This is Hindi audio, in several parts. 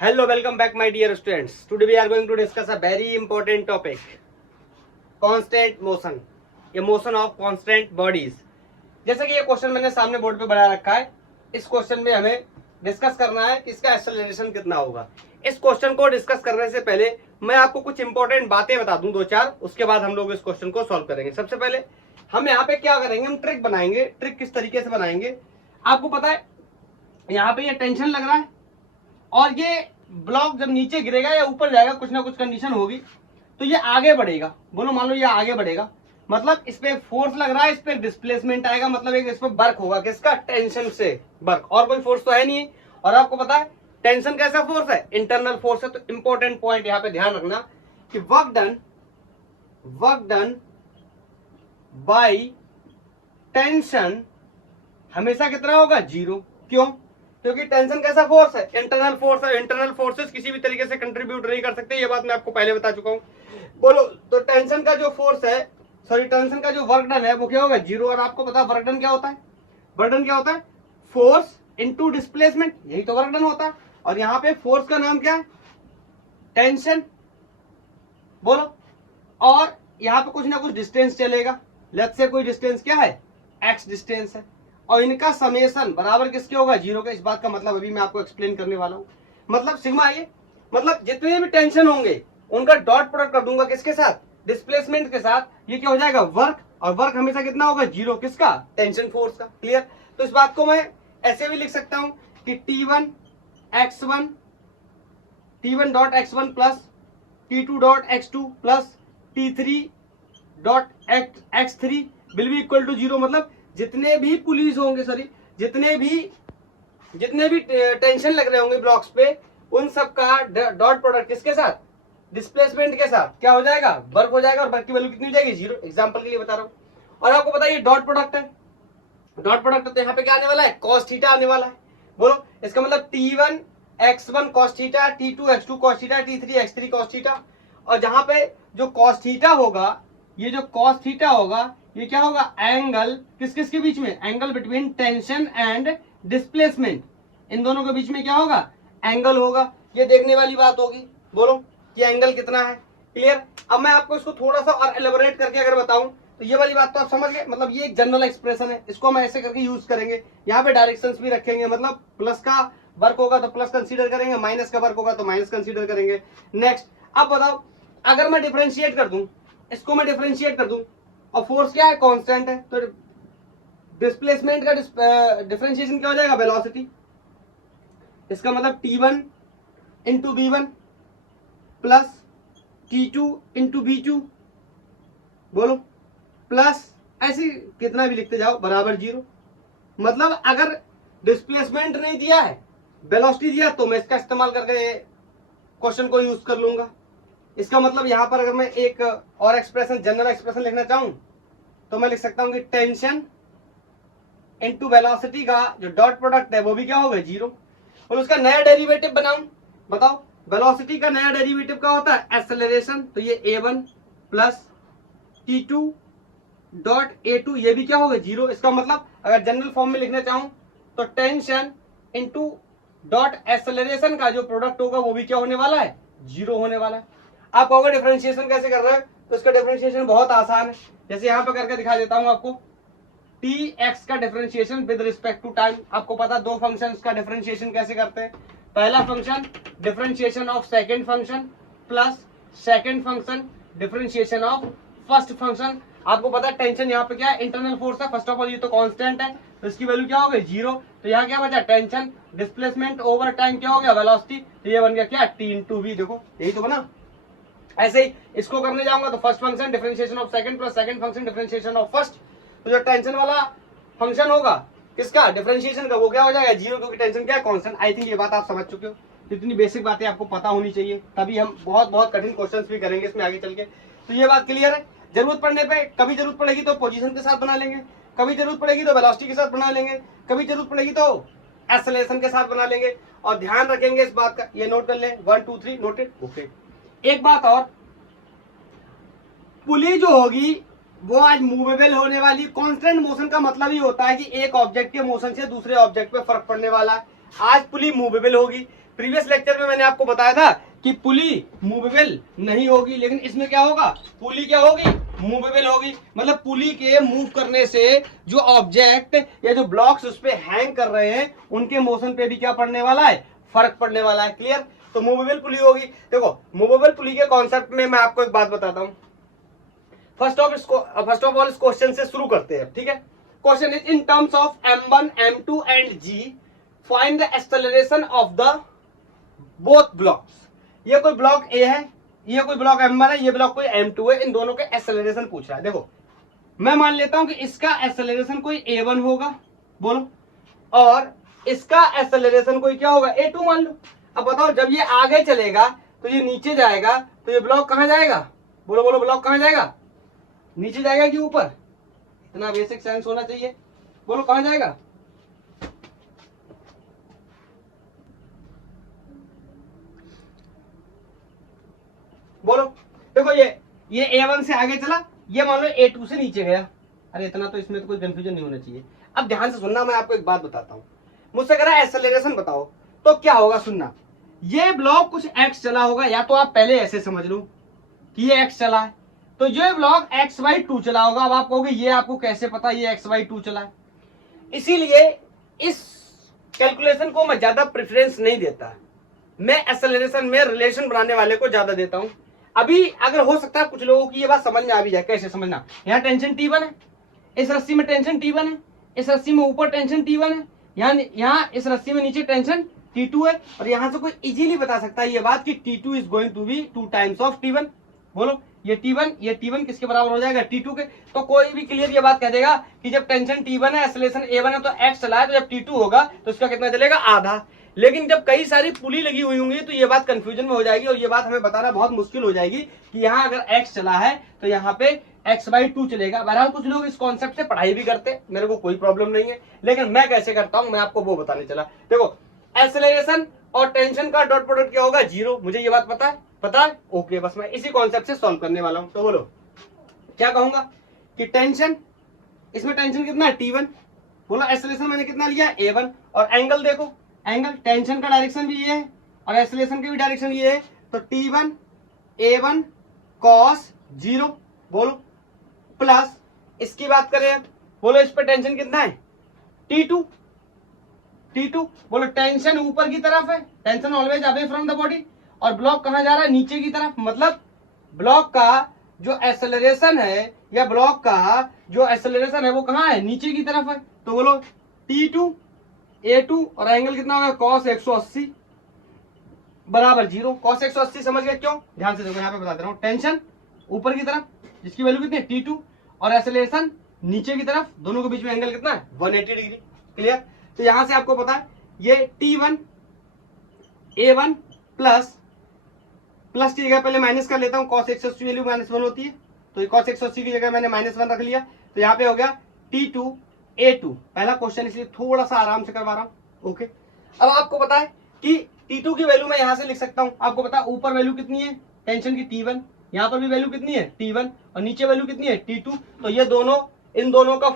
Hello, welcome back my dear students. Today we are going to discuss a very important topic. Constant motion. ये motion of constant bodies. जैसे कि ये क्वेश्चन मैंने सामने बोर्ड पे बना रखा है, इस क्वेश्चन में हमें डिस्कस करना है कि इसका एक्सेलरेशन कितना होगा। इस क्वेश्चन को डिस्कस करने से पहले मैं आपको कुछ इंपॉर्टेंट बातें बता दूं, दो चार, उसके बाद हम लोग इस क्वेश्चन को सॉल्व करेंगे। सबसे पहले हम यहाँ पे क्या करेंगे, हम ट्रिक बनाएंगे। ट्रिक किस तरीके से बनाएंगे आपको पता है। यहाँ पे ये टेंशन लग रहा है और ये ब्लॉक जब नीचे गिरेगा या ऊपर जाएगा, कुछ ना कुछ कंडीशन होगी तो ये आगे बढ़ेगा। बोलो मान लो ये आगे बढ़ेगा, मतलब इस पे फोर्स लग रहा है, इस पे डिस्प्लेसमेंट आएगा, मतलब एक इस पे वर्क होगा। किसका? टेंशन से वर्क, और कोई फोर्स तो है नहीं। और आपको पता है टेंशन कैसा फोर्स है? इंटरनल फोर्स है। तो इंपॉर्टेंट पॉइंट यहाँ पे ध्यान रखना कि वर्क डन बाय टेंशन हमेशा कितना होगा? जीरो। क्यों? क्योंकि टेंशन कैसा फोर्स है? इंटरनल फोर्स है। इंटरनल फोर्सेस किसी भी तरीके से कंट्रीब्यूट नहीं कर सकते, ये बात मैं आपको पहले बता चुका हूं। बोलो तो टेंशन का जो फोर्स है, टेंशन का जो वर्क डन है वो क्या होगा? जीरो। और आपको पता है वर्क डन क्या होता है? वर्क डन क्या होता है? फोर्स इनटू डिस्प्लेसमेंट, यही तो वर्क डन होता है। और यहाँ पे फोर्स का नाम क्या है? टेंशन। बोलो, और यहाँ पे कुछ ना कुछ डिस्टेंस चलेगा। लेट्स से कोई डिस्टेंस क्या है? एक्स डिस्टेंस है, और इनका समेशन बराबर किसके होगा? जीरो के। इस बात का मतलब अभी मैं आपको एक्सप्लेन करने वाला हूं। मतलब सिग्मा ये, मतलब जितने भी टेंशन होंगे उनका डॉट प्रोडक्ट कर दूंगा किसके साथ? डिस्प्लेसमेंट के साथ। ये क्या हो जाएगा? वर्क। और वर्क हमेशा कितना होगा? जीरो। किसका? टेंशन फोर्स का। क्लियर? तो इस बात को मैं ऐसे भी लिख सकता हूं कि T1 dot x1 plus T2 dot x2 plus T3 dot x3 will be equal to zero. मतलब जितने भी पुलिस होंगे, जितने भी टेंशन लग रहे होंगे ब्लॉक्स पे, उन सब का डॉट प्रोडक्ट किसके साथ? डिस्प्लेसमेंट के साथ क्या हो जाएगा? वर्क हो जाएगा। और वर्क की वैल्यू कितनी हो जाएगी? जीरो। एग्जांपल के लिए बता रहा हूं। और आपको पता है ये डॉट प्रोडक्ट है। डॉट प्रोडक्ट तो यहाँ पे क्या आने वाला है? कॉस थीटा आने वाला है। बोलो, इसका मतलब T1 x1 cos theta, T2 x2 cos theta, T3 x3 cos theta. और जहां पे जो कॉस थीटा होगा, ये जो कॉस थीटा होगा, ये क्या होगा? एंगल किस के बीच में? Angle between tension and displacement. इन दोनों के बीच में क्या होगा? एंगल होगा। ये देखने वाली बात होगी। बोलो कि एंगल कितना है। क्लियर? अब मैं आपको इसको थोड़ा सा और एलिबोरेट करके अगर बताऊं तो ये वाली बात तो आप समझ गए। मतलब ये एक जनरल एक्सप्रेशन है, इसको हम ऐसे करके यूज करेंगे। यहाँ पे डायरेक्शंस भी रखेंगे, मतलब प्लस का वर्क होगा तो प्लस कंसीडर करेंगे, माइनस का वर्क होगा तो माइनस कंसीडर करेंगे। नेक्स्ट, अब बताओ अगर मैं डिफरेंशिएट कर दूं, इसको मैं डिफरेंशिएट कर दूं, और फोर्स क्या है? कांस्टेंट है, तो डिस्प्लेसमेंट का डिफरेंशिएशन क्या हो जाएगा? वेलोसिटी। इसका मतलब T1 into B1 plus T2 into B2, बोलो, प्लस ऐसे कितना भी लिखते जाओ बराबर जीरो। मतलब अगर डिस्प्लेसमेंट नहीं दिया है, वेलोसिटी दिया, तो मैं इसका इस्तेमाल करके क्वेश्चन को यूज कर लूंगा। इसका मतलब यहां पर अगर मैं एक और एक्सप्रेशन, जनरल एक्सप्रेशन लिखना चाहूं तो मैं लिख सकता हूं कि टेंशन इनटू वेलोसिटी का जो डॉट प्रोडक्ट है वो भी क्या होगा? जीरो। और उसका नया डेरिवेटिव बनाऊं, बताओ। वेलोसिटी का नया डेरिवेटिव क्या होता है? एक्सेलरेशन। तो ये A1 plus T2 dot A2, ये भी क्या होगा? जीरो। इसका मतलब अगर जनरल फॉर्म में लिखना चाहूं तो टेंशन इनटू डॉट एक्सेलरेशन का जो प्रोडक्ट होगा वो भी क्या होने वाला है? जीरो होने वाला है। आप कहोगे डिफरेंशिएशन कैसे कर रहे हैं? तो इसका डिफरेंशिएशन बहुत आसान है। जैसे यहां पर करके दिखा देता हूं आपको। Tx का differentiation with respect to time. आपको पता दो फंक्शंस का डिफरेंशिएशन कैसे करते हैं। पहला function differentiation of second function plus second function differentiation of first function. आपको पता है टेंशन यहाँ पे क्या है? इंटरनल फोर्स है। फर्स्ट ऑफ ऑल ये तो कांस्टेंट है, तो इसकी वैल्यू क्या हो गई? जीरो। तो यहाँ क्या बचा? टेंशन। डिस्प्लेसमेंट ओवर टाइम क्या हो गया? वेलोसिटी। तो ये बन गया क्या? T into V। देखो यही तो बना। ऐसे ही इसको करने जाऊंगा तो first function differentiation of second plus second function differentiation of first. तो जो टेंशन वाला फंक्शन होगा किसका? डिफरेंशिएशन का, वो क्या हो जाएगा? जीरो, क्योंकि टेंशन क्या है? कांस्टेंट। आई थिंक ये बात आप समझ चुके हो। इतनी बेसिक बातें आपको पता होनी चाहिए, तभी हम बहुत बहुत कठिन क्वेश्चंस भी करेंगे इसमें आगे चल के। तो ये बात क्लियर है। जरूरत पड़ने पे, कभी जरूरत पड़ेगी तो पोजीशन के साथ बना लेंगे, कभी जरूरत पड़ेगी तो वेलोसिटी के साथ बना लेंगे, कभी जरूरत पड़ेगी तो एक्सेलरेशन के साथ बना लेंगे। और ध्यान रखेंगे इस बात का, ये नोट कर लें, 1 2 3 नोटेड। ओके, एक बात और, पुली जो होगी वो आज मूवेबल होने वाली। कांस्टेंट मोशन का मतलब ही होता है कि एक ऑब्जेक्ट के मोशन से दूसरे ऑब्जेक्ट पे फर्क पड़ने वाला है। आज पुली मूवेबल होगी, प्रीवियस लेक्चर में मैंने आपको बताया था कि पुली मूवेबल नहीं होगी, लेकिन इसमें क्या होगा, पुली क्या होगी, मूवेबल होगी। मतलब पुली के मूव करने से जो ऑब्जेक्ट या जो ब्लॉक्स उस पे हैंग कर रहे हैं उनके मोशन पे भी क्या पड़ने वाला है, फर्क पड़ने वाला है। क्लियर? तो मूवेबल पुली होगी। देखो मूवेबल पुली के कॉन्सेप्ट में मैं आपको एक बात बताता हूं। फर्स्ट ऑफ ऑल इस क्वेश्चन से शुरू करते हैं, ठीक है। Question is in terms of m1 m2 and g find the acceleration of the both blocks. ये कोई ब्लॉक A है, ये कोई ब्लॉक m1 है, ये ब्लॉक कोई m2 है, इन दोनों के एक्सेलरेशन पूछ रहा है। देखो मैं मान लेता हूं कि इसका एक्सेलरेशन कोई a1 होगा, बोलो, और इसका एक्सेलरेशन कोई क्या होगा, a2 मान लो। अब बताओ जब ये आगे चलेगा तो ये नीचे जाएगा, तो ये ब्लॉक कहां जाएगा, बोलो बोलो, ब्लॉक कहां जाएगा, नीचे जाएगा कि ऊपर? इतना बेसिक साइंस होना चाहिए, बोलो कहां जाएगा? बोलो। देखो ये A1 से आगे चला, ये मान लो A2 से नीचे गया। अरे इतना तो इसमें तो कोई कंफ्यूजन नहीं होना चाहिए। अब ध्यान से सुनना, मैं आपको एक बात बताता हूं। मुझसे कह रहा है एक्सेलरेशन बताओ, तो क्या होगा, सुनना। ये ब्लॉक कुछ x चला होगा, या तो आप पहले ऐसे समझ लो कि ये x चला है, तो ये ब्लॉक x/2 चला होगा। अब आप कहोगे ये आपको कैसे पता ये x/2 चला है? इसीलिए इस कैलकुलेशन को मैं ज्यादा प्रेफरेंस नहीं देता, मैं एक्सेलरेशन में रिलेशन बनाने वाले को ज्यादा देता हूं। अभी अगर हो सकता है कुछ लोगों की ये बात समझ में आ भी जाए। कैसे समझना, यहाँ टेंशन T1 है, इस रस्सी में टेंशन T1 है, इस रस्सी में ऊपर टेंशन T1 है, यहाँ इस रस्सी में नीचे टेंशन T2 है, और यहां से कोई इजीली बता सकता है ये बात कि T2 is going to be 2 times of T1। बोलो ये T1 किसके बराबर हो जाएगा, T2 के। तो कोई भी क्लियर ये बात कह देगा कि जब टेंशन T1 है, एक्सेलरेशन A1 है, तो x चला है, तो जब T2 होगा तो इसका कितना चलेगा, आधा। लेकिन जब कई सारी पुली लगी हुई होंगी तो ये बात कंफ्यूजन में हो जाएगी, और ये बात हमें बताना बहुत मुश्किल हो जाएगी कि यहाँ अगर x चला है तो यहाँ पे x/2 चलेगा। बहरहाल कुछ लोग इस कॉन्सेप्ट से पढ़ाई भी करते हैं, मेरे को कोई प्रॉब्लम नहीं है, लेकिन मैं कैसे करता हूं मैं आपको वो बताने चला। देखो एक्सेलरेशन और टेंशन का डॉट प्रोडक्ट क्या होगा, 0। मुझे ये बात पता है, ओके। बस मैं इसी कॉन्सेप्ट से सॉल्व करने वाला हूं। तो बोलो क्या कहूंगा कि टेंशन, इसमें टेंशन कितना है, T1। बोलो एक्सेलरेशन मैंने कितना लिया, A1। और एंगल देखो, एंगल टेंशन का डायरेक्शन भी ये है और एक्सेलरेशन की भी डायरेक्शन ये है, तो T1 A1 cos 0। बोलो प्लस इसकी बात करें, बोलो इस पर टेंशन कितना है, T2। बोलो टेंशन ऊपर की तरफ है, tension always away from the body, और ब्लॉक कहां जा रहा है, नीचे की तरफ। मतलब ब्लॉक का जो एक्सेलरेशन है या ब्लॉक का जो एक्सेलरेशन है वो कहां है, नीचे की तरफ है। तो बोलो T2 A2 और एंगल कितना होगा, cos 180 बराबर 0। cos 180 समझ गए क्यों? ध्यान से देखो, यहाँ पे बता दे रहा हूँ। टेंशन ऊपर की तरफ जिसकी वैल्यू कितनी है, T2, और एक्सेलरेशन नीचे की तरफ, दोनों के बीच में एंगल कितना है, 180 डिग्री। क्लियर? तो यहां से आपको पता है ये T1 A1 प्लस की जगह पहले माइनस कर लेता हूँ, cos 180 वैल्यू -1 होती है, तो cos 180 की जगह मैंने -1 रख लिया, तो यहाँ पे हो गया T2 A2। पहला क्वेश्चन इसलिए थोड़ा सा आराम से करवा रहा हूं, ओके। अब आपको पता है कि T2 की वैल्यू मैं यहां से लिख सकता हूं। आपको पता है ऊपर वैल्यू कितनी है टेंशन की, T1, यहाँ पर भी वैल्यू कितनी है, T1, और नीचे वैल्यू कितनी है, T2। तो ये दोनों, इन दोनों का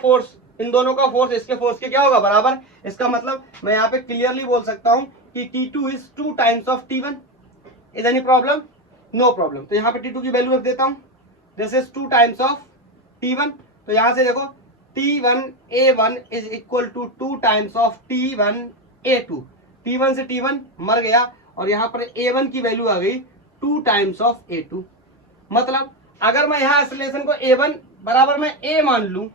फोर्स इसके फोर्स के क्या होगा, बराबर। इसका मतलब मैं यहाँ पे क्लियरली बोल सकता हूँ कि T2 is 2 times of T1। Is any problem? No problem. तो यहाँ पे T2 की वैल्यू रख देता हूँ, this is 2 times of T1। तो यहाँ से देखो T1 A1 is equal to 2 times of T1 A2। T1 से T1 मर गया, और यहाँ पर A1 की वैल्यू आ गई 2 टाइम्स ऑफ A2। मतलब अगर मैं यहाँ एक्सेलरेशन को A1 बराबर मैं A मान लूं,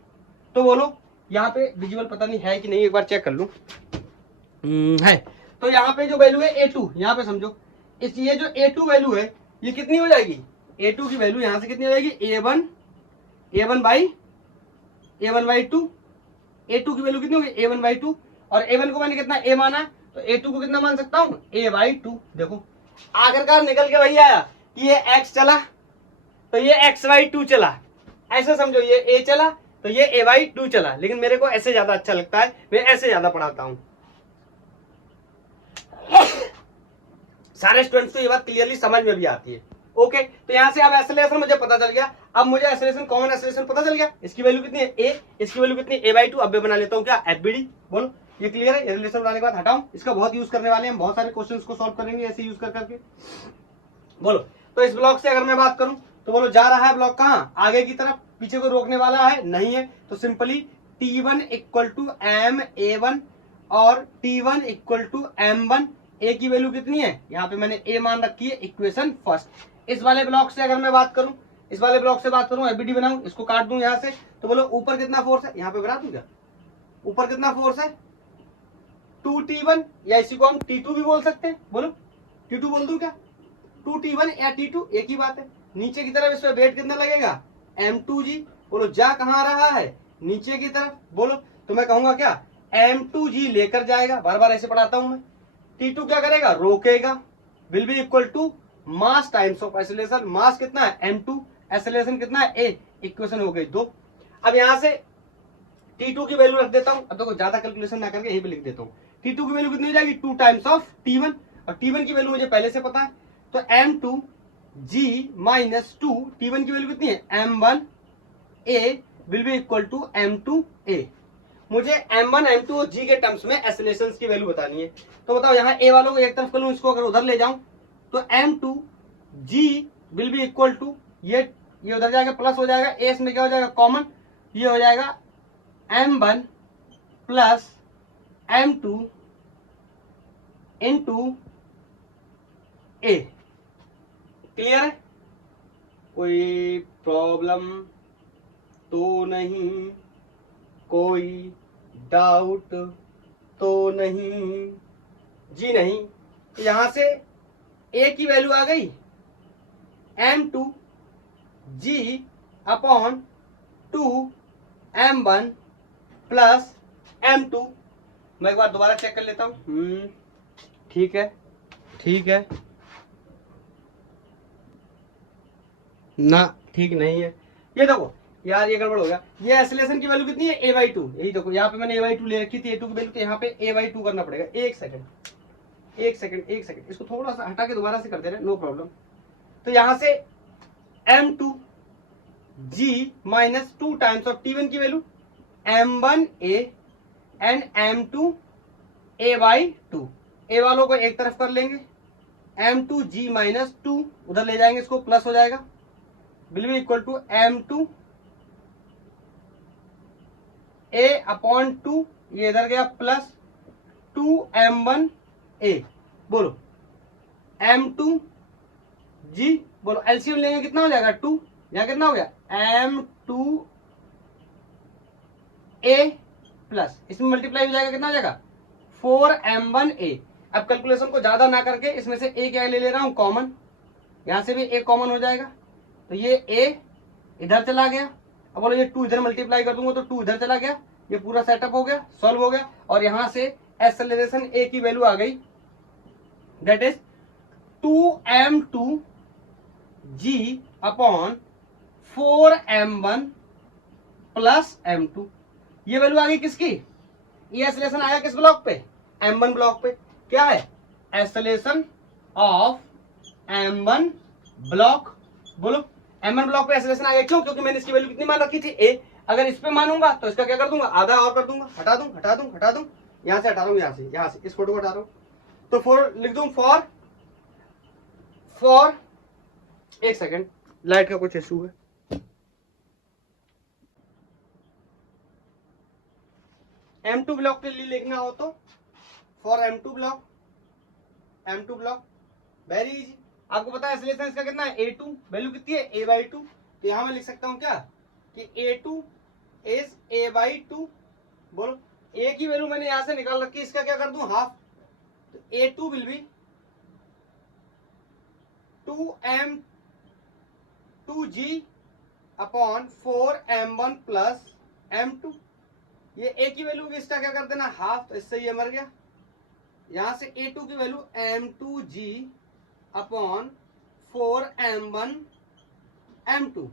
तो बोलो यहाँ पे विजुअल पता नहीं है कि नहीं, एक बार चेक कर लूं, है। तो यहाँ पे जो वैल्यू है A2, यहाँ पे समझो इस ये जो A2 वैल्यू है ये कितनी हो जाएगी, A2 की वैल्यू यहाँ से कितनी हो जाएगी, A1/2। A2 की वैल्यू कितनी होगी, A1/2, और A1 को मैंने कितना A माना, तो A2 को कितना मान सकता हूँ, A/2। देखो आखिरकार निकल के वही आया कि ये x चला तो ये x/2 चला, ऐसे समझो, ये A चला तो ये A/2 चला। लेकिन मेरे को ऐसे ज्यादा अच्छा लगता है, मैं ऐसे ज्यादा पढ़ाता हूं। सारे स्टूडेंट्स को ये बात क्लियरली समझ में भी आती है, ओके। तो यहां से अब एक्सेलरेशन मुझे पता चल गया। अब मुझे एक्सेलरेशन, कॉमन एक्सेलरेशन पता चल गया, इसकी वैल्यू कितनी है A, इसकी वैल्यू कितनी है A/2। अब मैं बना लेता हूं क्या, FBD। बोलो ये क्लियर है। रिलेशन बनाने के बाद हटाओ, इसका बहुत यूज करने वाले हैं, बहुत सारे क्वेश्चंस को सॉल्व करेंगे ऐसे यूज कर करके। बोलो, तो इस ब्लॉक से अगर मैं बात करूं तो बोलो जा रहा है ब्लॉक कहाँ, आगे की तरफ, पीछे को रोकने वाला है नहीं है, तो simply T1 equal to MA1 और T1 इक्वल टू M1। ए की वैल्यू कितनी है, यहाँ पे मैंने ए मान रखी है, इक्वेशन फर्स्ट। इस वाले ब्लॉक से अगर मैं बात करूं, इस वाले ब्लॉक से बात करूं, एबीडी बनाऊं, इसको काट दूं यहाँ से, तो बोलो ऊपर कितना फोर्स है, यहाँ पे बना दूं क्या, ऊपर कितना फोर्स है 2T1, या इसी को हम T2 भी बोल सकते हैं, बोलो T2 बोल दूं क्या, 2T1 या T2 एक ही बात है। नीचे की तरफ इसमें वेट कितना लगेगा M2G, बोलो जा कहाँ रहा है नीचे की तरफ, बोलो तो मैं कहूंगा क्या M2G लेकर जाएगा, बार बार ऐसे पढ़ाता हूं मैं। T2 क्या करेगा, रोकेगा, will be equal to mass times of acceleration, mass कितना है M2, एक्सेलरेशन कितना है A, इक्वेशन हो गई 2। अब यहां से T2 की वैल्यू रख देता हूं, अब देखो ज्यादा कैलकुलेशन ना करके यही पे लिख देता हूं। T2 की वैल्यू कितनी हो जाएगी 2 टाइम्स ऑफ T1, और T1 की वैल्यू मुझे पहले से पता है, तो M2G माइनस 2, T1 की वैल्यू कितनी है M1A will be equal to M2A। मुझे M1 M2 और G के टर्म्स में एक्सेलरेशन की वैल्यू बतानी है, तो बताओ यहाँ A वालों को एक तरफ कर लूं, इसको अगर उधर ले जाऊं तो M2G will be equal to, ये उधर जाएगा प्लस हो जाएगा, A इसमें क्या हो जाएगा कॉमन, ये हो जाएगा M1 plus M2 into A। Clear है, कोई प्रॉब्लम तो नहीं, कोई डाउट तो नहीं जी नहीं। तो यहां से A की वैल्यू आ गई M2G upon 2M1 plus M2। मैं एक बार दोबारा चेक कर लेता हूं, ठीक है ठीक है ना, ठीक नहीं है, ये देखो यार ये गड़बड़ हो गया, ये एक्सेलरेशन की वैल्यू कितनी है A/2, यही देखो यहाँ पे मैंने A/2 ले रखी थी, A2 की वैल्यू, तो यहाँ पे A/2 करना पड़ेगा। एक सेकंड इसको थोड़ा सा हटा के दोबारा से कर दे रहे, नो प्रॉब्लम। तो यहां से M2G minus 2 times of T1 की value M1A and M2A/2, A वालों को एक तरफ कर लेंगे, M2G माइनस 2 उधर ले जाएंगे, इसको प्लस हो जाएगा, will be equal to M2A upon 2, ये इधर गया प्लस 2M1A। बोलो M2G, बोलो एलसीएम लेंगे कितना हो जाएगा 2, यहाँ कितना हो गया M2A प्लस, इसमें मल्टीप्लाई हो जाएगा, कितना हो जाएगा 4M1A। अब कैलकुलेशन को ज्यादा ना करके इसमें से A क्या ले रहा हूं कॉमन, यहां से भी A कॉमन हो जाएगा, तो ये A इधर चला गया, अब बोलो ये 2 इधर मल्टीप्लाई कर दूंगा तो 2 इधर चला गया, ये पूरा सेटअप हो गया, सॉल्व हो गया, और यहां से एक्सेलरेशन A की वैल्यू आ गई, that is 2M2G upon 4M1 plus M2। ये वैल्यू आ गई किसकी, ये एक्सेलरेशन आया किस ब्लॉक पे, M1 ब्लॉक पे। क्या है एक्सेलरेशन ऑफ M1 ब्लॉक, बोलो M1 ब्लॉक पे एक्सेलरेशन आ गया, क्यों, क्योंकि मैंने इसकी वैल्यू कितनी मान रखी थी A। अगर इस पे मानूंगा तो इसका क्या कर दूंगा, आधा और कर दूंगा, हटा दूं यहां से हटा दूं, यहां से इस फोटो को हटा रहा हूं, तो 4 लिख दूं, फॉर एक सेकंड लाइट का कुछ इशू है, M2 ब्लॉक के लिए लिखना हो तो for M2 block very easy. आपको पता है एक्सेलरेशन इसका कितना है A2, वैल्यू कितनी है A/2, तो यहां मैं लिख सकता हूं क्या कि A2 इज A/2। बोलो A की वैल्यू मैंने यहां से निकाल रखी है, इसका क्या कर दूं हाफ, तो A2 will be 2M2G upon 4M1 plus M2। ये A की वैल्यू भी इसका क्या कर देना हाफ, तो इससे ये मर गया, यहां से A2 की value M2G upon 4M1 M2,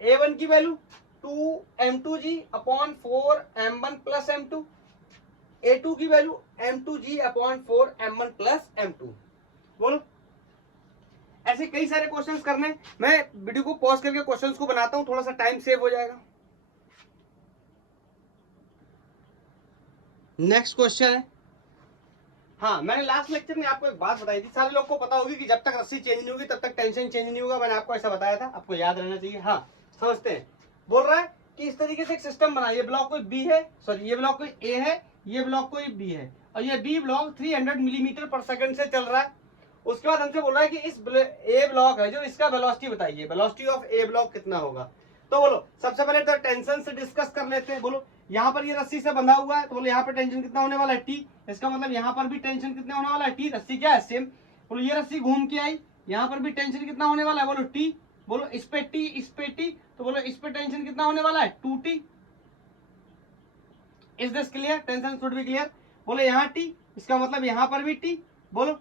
A1 की value 2M2G upon 4M1 plus M2, A2 की value M2G upon 4M1 plus M2। बोलो ऐसे कई सारे क्वेश्चंस करने, मैं वीडियो को पॉज करके क्वेश्चंस को बनाता हूं, थोड़ा सा टाइम सेव हो जाएगा। नेक्स्ट क्वेश्चन है, हाँ मैंने लास्ट लेक्चर में आपको एक बात बताई थी, सारे लोग को पता होगी कि जब तक रस्सी चेंज नहीं होगी तब तक टेंशन चेंज नहीं होगा, मैंने आपको ऐसा बताया था, आपको याद रहना चाहिए। हाँ समझते हैं, बोल रहा है कि इस तरीके से एक सिस्टम बना, ये ब्लॉक कोई बी है, सॉरी ये ब्लॉक कोई ए है, ये ब्लॉक कोई बी है, और ये B block 300 millimetre per second से चल रहा है। उसके बाद हमसे बोल रहा है कि इस ए ब्लॉक है जो, इसका वेलोसिटी बताइए, वेलोसिटी ऑफ ए ब्लॉक कितना होगा। तो बोलो सबसे पहले तो टेंशन से डिस्कस कर लेते हैं। बोलो यहाँ पर ये रस्सी से बंधा हुआ है, तो बोलो यहाँ पर टेंशन कितना होने वाला है, टी। इसका मतलब यहाँ पर भी टेंशन कितना होने वाला है, टी। रस्सी क्या है, सेम। बोलो ये रस्सी घूम के आई, यहाँ पर भी टेंशन कितना होने वाला है, बोलो टी। बोलो इस पे टी, इस पे टी, तो बोलो इस पे टेंशन कितना होने वाला है, 2t। Is this clear, tension should be clear. बोलो यहाँ टी, इसका मतलब यहाँ पर भी टी। बोलो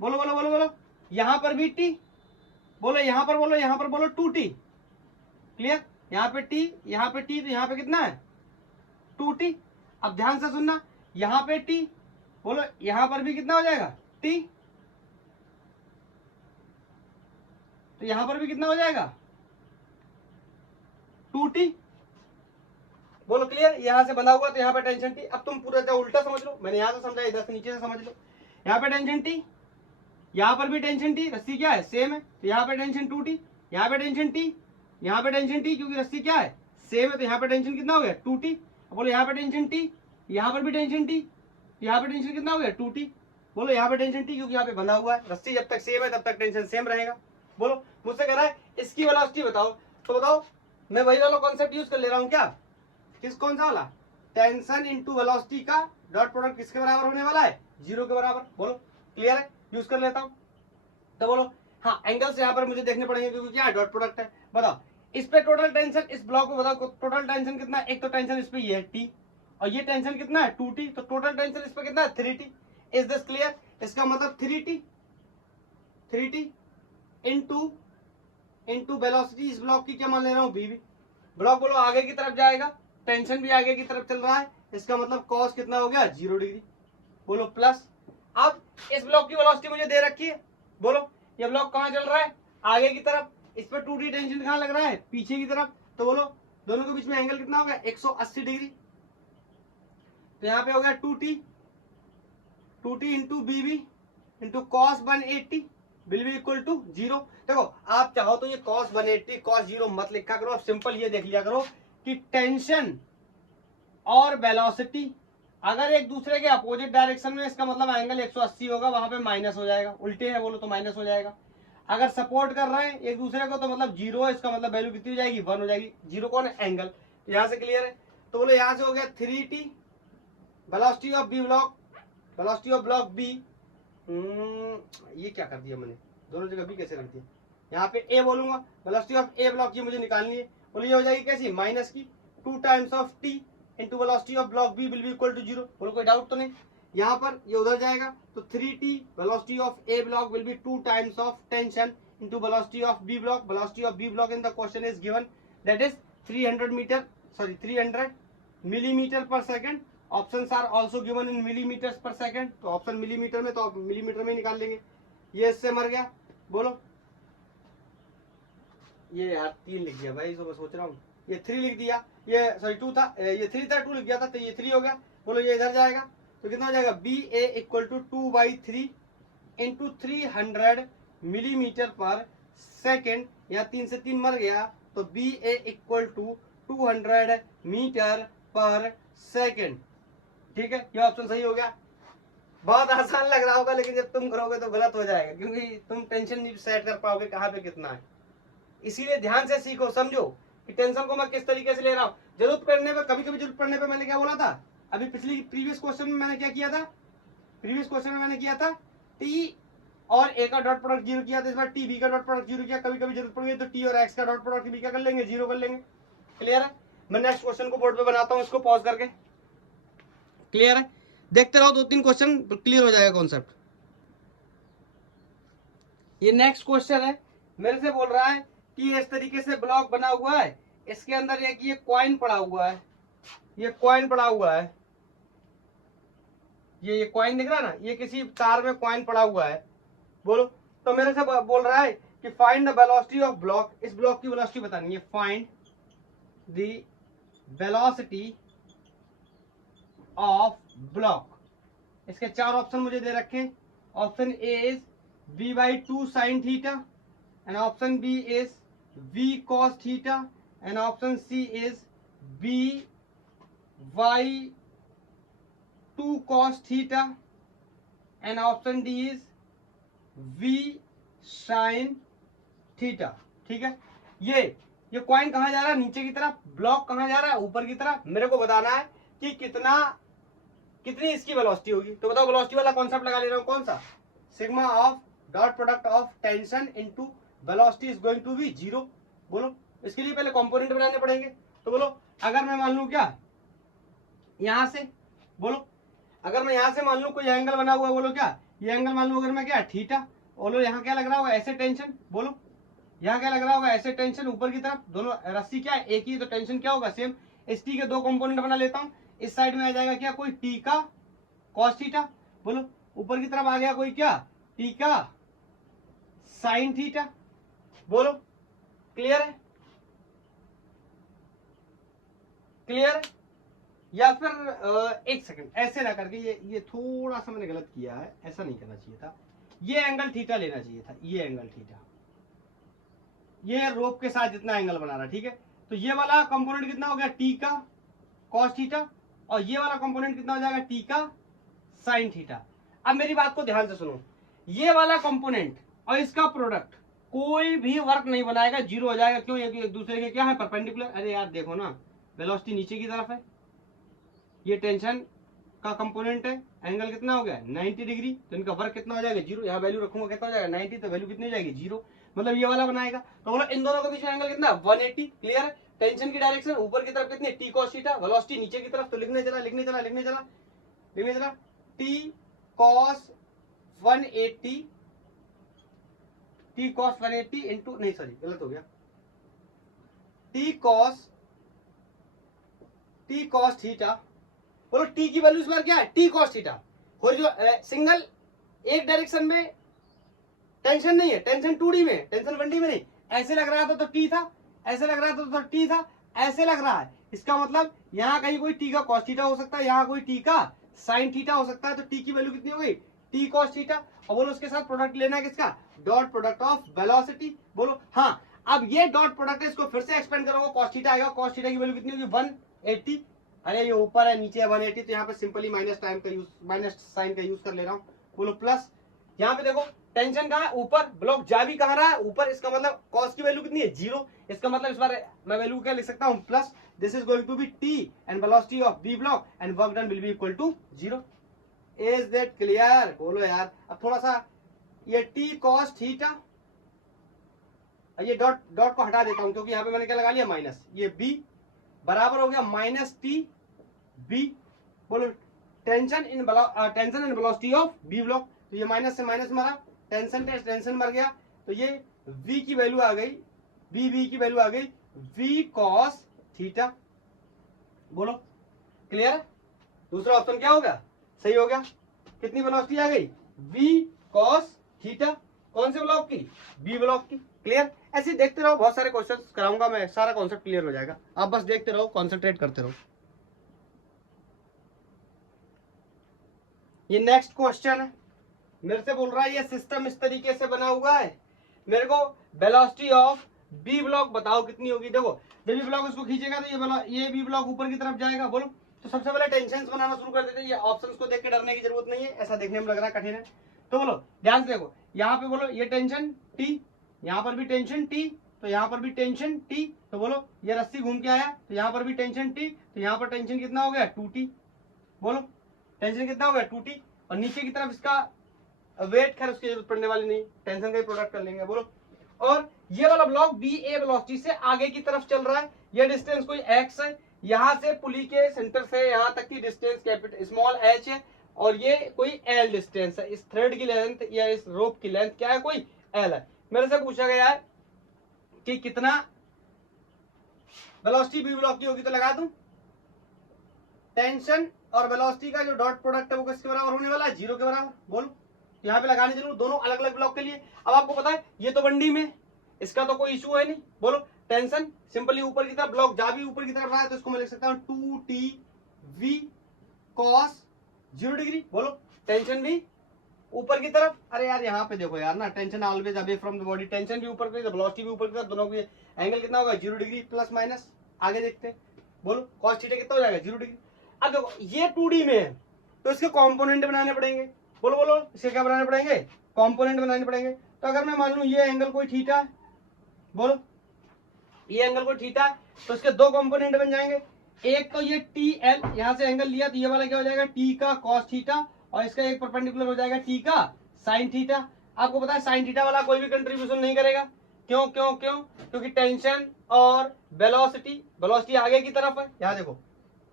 बोलो बोलो बोलो बोलो, यहाँ पर भी टी। बोलो यहाँ पर, बोलो यहाँ पर, बोलो 2t। क्लियर, यहाँ पे टी, यहाँ पे टी, तो यहाँ पे कितना है, 2t। अब ध्यान से सुनना, यहाँ पे टी, बोलो यहाँ पर भी कितना हो जाएगा, टी, तो यहाँ पर भी कितना हो जाएगा, 2t। बोलो क्लियर, यहाँ से बंधा हुआ तो यहाँ पे टेंशन टी। अब तुम पूरा उल्टा समझ लो, मैंने यहाँ से समझा, इधर से नीचे से समझ लो। यहाँ पे टेंशन टी, यहाँ पर भी टेंशन टी, रस्सी क्या है, सेम है, तो यहाँ पे टेंशन 2t, यहाँ पे टेंशन टी, यहाँ पे टेंशन टी, क्योंकि रस्सी क्या है, सेम है, तो यहाँ पे टेंशन कितना हो गया, 2t। बोलो यहाँ पे टेंशन टी, यहाँ पर भी टेंशन टी, यहाँ पे टेंशन कितना हो गया, 2t। बोलो यहाँ पे टेंशन टी, क्योंकि यहाँ पे बंधा हुआ है, रस्सी जब तक सेम है तब तक टेंशन सेम रहेगा। बोलो मुझसे कह रहा है इसकी वेलोसिटी बताओ, तो बताओ मैं वही वाला कॉन्सेप्ट यूज कर ले रहा हूँ क्या, किस कौन सा वाला, टेंशन इंटू वेलोसिटी का डॉट प्रोडक्ट किसके बराबर होने वाला है, 0 के बराबर। बोलो क्लियर है, यूज कर लेता हूँ। तो बोलो हाँ, एंगल्स यहाँ पर मुझे देखने पड़ेंगे क्योंकि क्या डॉट प्रोडक्ट है। बताओ इस पे टोटल टेंशन, इस ब्लॉक को बताओ टोटल टेंशन कितना है। एक तो टेंशन इस पे ये है टी, और ये टेंशन कितना है 2t, तो टोटल टेंशन इस पे कितना है 3t। इज दिस क्लियर, इसका मतलब 3t इंटू वेलोसिटी इस ब्लॉक की क्या मान ले रहा हूँ, v। ब्लॉक बोलो आगे की तरफ जाएगा, टेंशन भी आगे की तरफ चल रहा है, इसका मतलब कॉस कितना हो गया, 0 डिग्री। बोलो प्लस, अब इस ब्लॉक की वेलोसिटी मुझे दे रखी है। बोलो ये ब्लॉक कहाँ चल रहा है, आगे की तरफ, इस पर 2t टेंशन कहाँ लग रहा है, पीछे की तरफ। तो बोलो दोनों के बीच में एंगल कितना हो गया, 180 डिग्री। तो यहाँ पे हो गया 2t into bv into cos 180 will be equal to 0। देखो आप चाहो तो ये कॉस 180 कॉस 0 मत लिखा करो, सिंपल ये देख लिया करो कि टेंशन और वेलोसिटी अगर एक दूसरे के अपोजिट डायरेक्शन में, इसका मतलब एंगल 180 होगा, वहां पे माइनस हो जाएगा, उल्टे है बोलो तो माइनस हो जाएगा। अगर सपोर्ट कर रहे हैं एक दूसरे को तो मतलब 0 है, इसका मतलब वैल्यू कितनी हो जाएगी, 1 हो जाएगी। 0 कौन है, एंगल। यहाँ से क्लियर है, तो बोलो यहाँ से हो गया 3t velocity of B block, velocity of block b. ये क्या कर दिया मैंने, दोनों जगह बी कैसे रख दिया, यहाँ पे ए बोलूंगा, वेलोसिटी ऑफ ए ब्लॉक ये मुझे निकालनी है। बोलो ये हो जाएगी कैसी, माइनस की 2 times of t into velocity of block b will be equal to 0। बोलो कोई डाउट तो नहीं, यहाँ पर ये उधर जाएगा तो 3t velocity of A block will be 2 times of tension into velocity of B block. Velocity of B block in the question is given that is 300 millimetre per second. Options are also given in millimetres per second, तो ऑप्शन मिलीमीटर में, तो आप मिलीमीटर में निकाल लेंगे। ये इससे मर गया। बोलो ये यार 3 लिख दिया भाई, तो मैं सोच रहा हूँ ये 3 लिख दिया, ये सॉरी 2 था, ये 3 था, 2 लिख गया था, तो ये 3 हो गया। बोलो ये इधर जाएगा तो कितना हो जाएगा, b a equal to 2/3 into 300 millimetre per second, या 3 से 3 मर गया, तो b a equal to 200 metre per second. ठीक है, ये ऑप्शन सही हो गया। बहुत आसान लग रहा होगा, लेकिन जब तुम करोगे तो गलत हो जाएगा, क्योंकि तुम टेंशन नहीं सेट कर पाओगे कहाँ पे कितना है। इसीलिए ध्यान से सीखो, समझो कि टेंशन को मैं किस तरीके से ले रहा हूँ। जरूरत पड़ने पे, कभी कभी जरूरत पड़ने पे मैंने क्या बोला था, अभी प्रीवियस क्वेश्चन में मैंने क्या किया था, प्रीवियस क्वेश्चन में मैंने किया था टी और ए का डॉट प्रोडक्ट 0 किया था, इस बार टी बी का डॉट प्रोडक्ट 0 किया। कभी कभी जरूरत पड़ गई तो टी और एक्स का डॉट प्रोडक्ट भी क्या कर लेंगे, 0 कर लेंगे। क्लियर है, मैं नेक्स्ट क्वेश्चन को बोर्ड पे बनाता हूँ, इसको पॉज करके। क्लियर है, देखते रहो, 2-3 क्वेश्चन क्लियर हो जाएगा कॉन्सेप्ट। ये नेक्स्ट क्वेश्चन है, मेरे से बोल रहा है कि इस तरीके से ब्लॉक बना हुआ है, इसके अंदर एक ये कॉइन पड़ा हुआ है, ये कॉइन पड़ा हुआ है, ये कॉइन दिख रहा है ना, ये किसी तार में कॉइन पड़ा हुआ है। बोलो, तो मेरे से बोल रहा है कि find the velocity of block, इस ब्लॉक की वेलोसिटी बतानी है। Find the velocity of block. इसके 4 ऑप्शन मुझे दे रखे। Option a is v/2 sin theta, and option b is v cos theta, and option c is v/2 cos theta, and option d is v sin theta. ठीक है, ये कॉइन कहाँ जा रहा है? नीचे की तरफ। ब्लॉक कहाँ जा रहा है? ऊपर की तरफ। मेरे को बताना है कि कितनी इसकी वेलोसिटी होगी। तो बताओ, वेलोसिटी वाला कॉन्सेप्ट लगा ले रहा हूं। कौन सा? Sigma of dot product of tension into velocity is going to be 0। बोलो, इसके लिए पहले कंपोनेंट बनाने पड़ेंगे। तो बोलो, अगर मैं मान लूं क्या यहां से, बोलो अगर मैं यहां से मान लूं कोई एंगल बना हुआ है, बोलो क्या ये एंगल मान लूं अगर मैं क्या थीटा, बोलो यहाँ क्या लग रहा होगा? ऐसे टेंशन। बोलो यहाँ क्या लग रहा होगा? ऐसे टेंशन ऊपर की तरफ। दोनों रस्सी क्या है? एक ही, तो टेंशन क्या होगा? सेम। इस टी के 2 कंपोनेंट बना लेता हूँ। इस साइड में आ जाएगा क्या? कोई टी का कॉस थीटा। बोलो, ऊपर की तरफ आ गया कोई क्या? टी का साइन थीटा। बोलो, क्लियर है? क्लियर है? या फिर एक सेकंड, ऐसे ना करके ये थोड़ा सा मैंने गलत किया है, ऐसा नहीं करना चाहिए था। ये एंगल थीटा लेना चाहिए था, ये एंगल थीटा, ये रोप के साथ जितना एंगल बना रहा है। ठीक है, तो ये वाला कंपोनेंट कितना हो गया? टी का कॉस थीटा, और ये वाला कंपोनेंट कितना हो जाएगा? टी का साइन थीटा। अब मेरी बात को ध्यान से सुनो, ये वाला कंपोनेंट और इसका प्रोडक्ट कोई भी वर्क नहीं बनाएगा, 0 हो जाएगा। क्यों? एक दूसरे के क्या है? परपेंडिकुलर। अरे यार देखो ना, वेलोसिटी नीचे की तरफ है, ये टेंशन का कंपोनेंट है, एंगल कितना हो गया? 90 डिग्री। तो इनका वर्क कितना हो जाएगा? 0। यहाँ वैल्यू रखूंगा, कितना हो जाएगा? 90। तो वैल्यू कितनी हो जाएगी? 0। मतलब ये वाला बनाएगा। तो बोलो, इन दोनों के बीच में एंगल कितना? 180। क्लियर है? टेंशन की डायरेक्शन ऊपर की तरफ कितनी? T cos theta. वेलोसिटी नीचे की तरफ। तो लिखने चला T cos 180, T cos 180 into, नहीं सॉरी गलत हो गया, टी कॉस थीटा। बोलो, टी की वैल्यू इस बार क्या है? T cos theta. और जो सिंगल एक डायरेक्शन में टेंशन नहीं है, टेंशन 2D में, टेंशन 1D में नहीं। ऐसे लग रहा था तो टी था, ऐसे लग रहा था तो टी था, ऐसे लग रहा है। इसका मतलब यहाँ कहीं कोई टी का कॉस थीटा हो सकता है, यहाँ कोई टी का साइन थीटा हो सकता है। तो टी की वैल्यू कितनी हो गई? T cos theta. और बोलो, उसके साथ प्रोडक्ट लेना है किसका? Dot product of velocity. बोलो हाँ, अब ये डॉट प्रोडक्ट है, इसको फिर से एक्सपेंड करोगे, कॉस थीटा आएगा। कॉस थीटा की वैल्यू कितनी होगी? 180। अरे ये ऊपर है, नीचे है 180, तो यहाँ पे सिंपली माइनस साइन का यूज कर ले रहा हूँ। बोलो प्लस, यहाँ पे देखो टेंशन कहाँ है? ऊपर। ब्लॉक जा भी कहाँ रहा है? ऊपर। इसका मतलब कॉस की वैल्यू कितनी है? 0। इसका मतलब इस बार मैं वैल्यू क्या लिख सकता हूँ? Plus. This is going to be t and velocity of B block and work done will be equal to 0। Is that clear? बोलो यार। अब थोड़ा सा ये टी कॉस थीटा, ये डॉट को हटा देता हूं, क्योंकि यहाँ पे मैंने क्या लगा लिया? माइनस। ये बी बराबर हो गया माइनस टी बी। बोलो, tension and velocity of B block. तो ये माइनस से माइनस मारा, टेंशन मर गया। तो ये v की वैल्यू आ गई, v की वैल्यू आ गई v cos थीटा। बोलो, क्लियर है? दूसरा ऑप्शन क्या हो गया? सही हो गया। कितनी वेलोसिटी आ गई? v cos theta. कौन से ब्लॉक की? बी ब्लॉक की। क्लियर? ऐसे देखते रहो, बहुत सारे क्वेश्चंस कराऊंगा मैं, सारा कॉन्सेप्ट क्लियर हो जाएगा। आप बस देखते रहो, कॉन्सेंट्रेट करते रहो। ये नेक्स्ट क्वेश्चन है, मेरे से बोल रहा है ये सिस्टम इस तरीके से बना हुआ है, मेरे को वेलोसिटी ऑफ बी ब्लॉक बताओ कितनी होगी। देखो, जब बी ब्लॉक इसको खींचेगा तो ये बी ब्लॉक ऊपर की तरफ जाएगा। बोलो, तो सबसे पहले टेंशन बनाना शुरू कर देते हैं। ये ऑप्शंस को देख के डरने की जरूरत नहीं है, ऐसा देखने में लग रहा है कठिन है। तो बोलो ध्यान से देखो, यहाँ पे बोलो ये टेंशन टी, यहाँ पर भी टेंशन टी, तो यहाँ पर भी टेंशन टी। तो बोलो ये रस्सी घूम के आया, तो यहाँ पर भी टेंशन टी, तो यहाँ पर टेंशन कितना हो गया? 2T। बोलो टेंशन कितना हो गया? 2T। और नीचे की तरफ इसका वेट, खैर उसकी जरूरत पड़ने वाली नहीं, टेंशन का ही प्रोडक्ट कर लेंगे। बोलो, और ये वाला ब्लॉक बी ए वेलोसिटी से आगे की तरफ चल रहा है। ये डिस्टेंस कोई x है, यहाँ से पुली के सेंटर से यहाँ तक की डिस्टेंस कैपिटल स्मॉल h है, और ये कोई l डिस्टेंस है। इस थ्रेड की लेंथ या इस रोप की लेंथ क्या है? कोई l है। मेरे से पूछा गया है कि कितना वेलोसिटी बी ब्लॉक की होगी, तो लगा दूं टेंशन और वेलोसिटी का जो डॉट प्रोडक्ट है वो किसके बराबर होने वाला है? 0 के बराबर। बोलो, यहाँ पे लगाने जरूर, दोनों अलग अलग ब्लॉक के लिए। अब आपको पता है ये तो 1D में, इसका तो कोई इशू है नहीं। बोलो, टेंशन सिंपली ऊपर की तरफ, ब्लॉक जा भी ऊपर की तरफ रहा है, तो इसको मैं लिख सकता हूँ 2TV कॉस 0 डिग्री। बोलो टेंशन भी ऊपर की तरफ, अरे यार यहाँ पे देखो यार ना, tension always away from the body, tension भी ऊपर की तरफ, वेलोसिटी भी ऊपर की तरफ, दोनों की एंगल कितना होगा 0 डिग्री प्लस माइनस। आगे देखते हैं, बोलो कॉस थीटा कितना हो जाएगा 0 डिग्री। अब देखो ये 2D में है तो इसके कंपोनेंट बनाने पड़ेंगे। बोलो बोलो इसके क्या बनाने पड़ेंगे, कंपोनेंट बनाने पड़ेंगे। तो अगर मैं मान लूं ये एंगल कोई थीटा है, बोलो ये एंगल कोई थीटा है, तो इसके दो कंपोनेंट बन जाएंगे। एक तो ये टी एल, यहां से एंगल लिया तो ये वाला क्या हो जाएगा टी का कॉस थीटा, और इसका एक परपेंडिकुलर हो जाएगा टी का साइन थीटा। आपको पता है साइन थीटा वाला कोई भी कंट्रीब्यूशन नहीं करेगा, क्यों क्यों क्यों, क्योंकि टेंशन और वेलोसिटी, वेलोसिटी आगे की तरफ है। यहाँ देखो,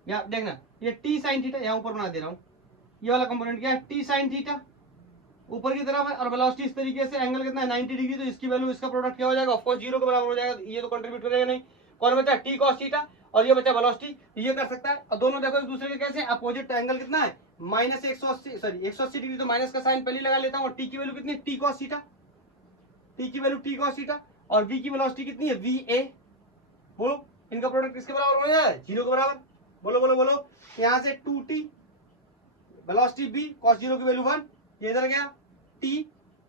यहाँ देखना ये टी साइन थीटा, यहाँ ऊपर बना दे रहा हूँ, ये वाला कंपोनेंट क्या है टी साइन थीटा ऊपर की तरफ है, और वेलोसिटी इस तरीके से, एंगल कितना है 90 डिग्री, तो इसकी वैल्यू इसका प्रोडक्ट क्या हो जाएगा, ऑफ कोर्स 0 के बराबर हो जाएगा, ये तो कंट्रीब्यूट करेगा नहीं। कौन बचा टी कॉस थीटा, और ये बचा वेलोसिटी, ये कर सकता है। और दोनों देखो एक दूसरे के कैसे अपोजिट, एंगल कितना है माइनस 180, सॉरी 180 डिग्री, तो माइनस का साइन पहले लगा लेता हूँ। और टी की वैल्यू कितनी है टी कॉस थीटा, टी की वैल्यू टी कॉस थीटा, और वी की वेलोसिटी कितनी है वी ए। बोलो इनका प्रोडक्ट किसके बराबर हो जाए 0 के बराबर। बोलो बोलो बोलो, यहाँ से 2t वेलोसिटी बी कॉस 0 की वैल्यू 1, ये इधर गया T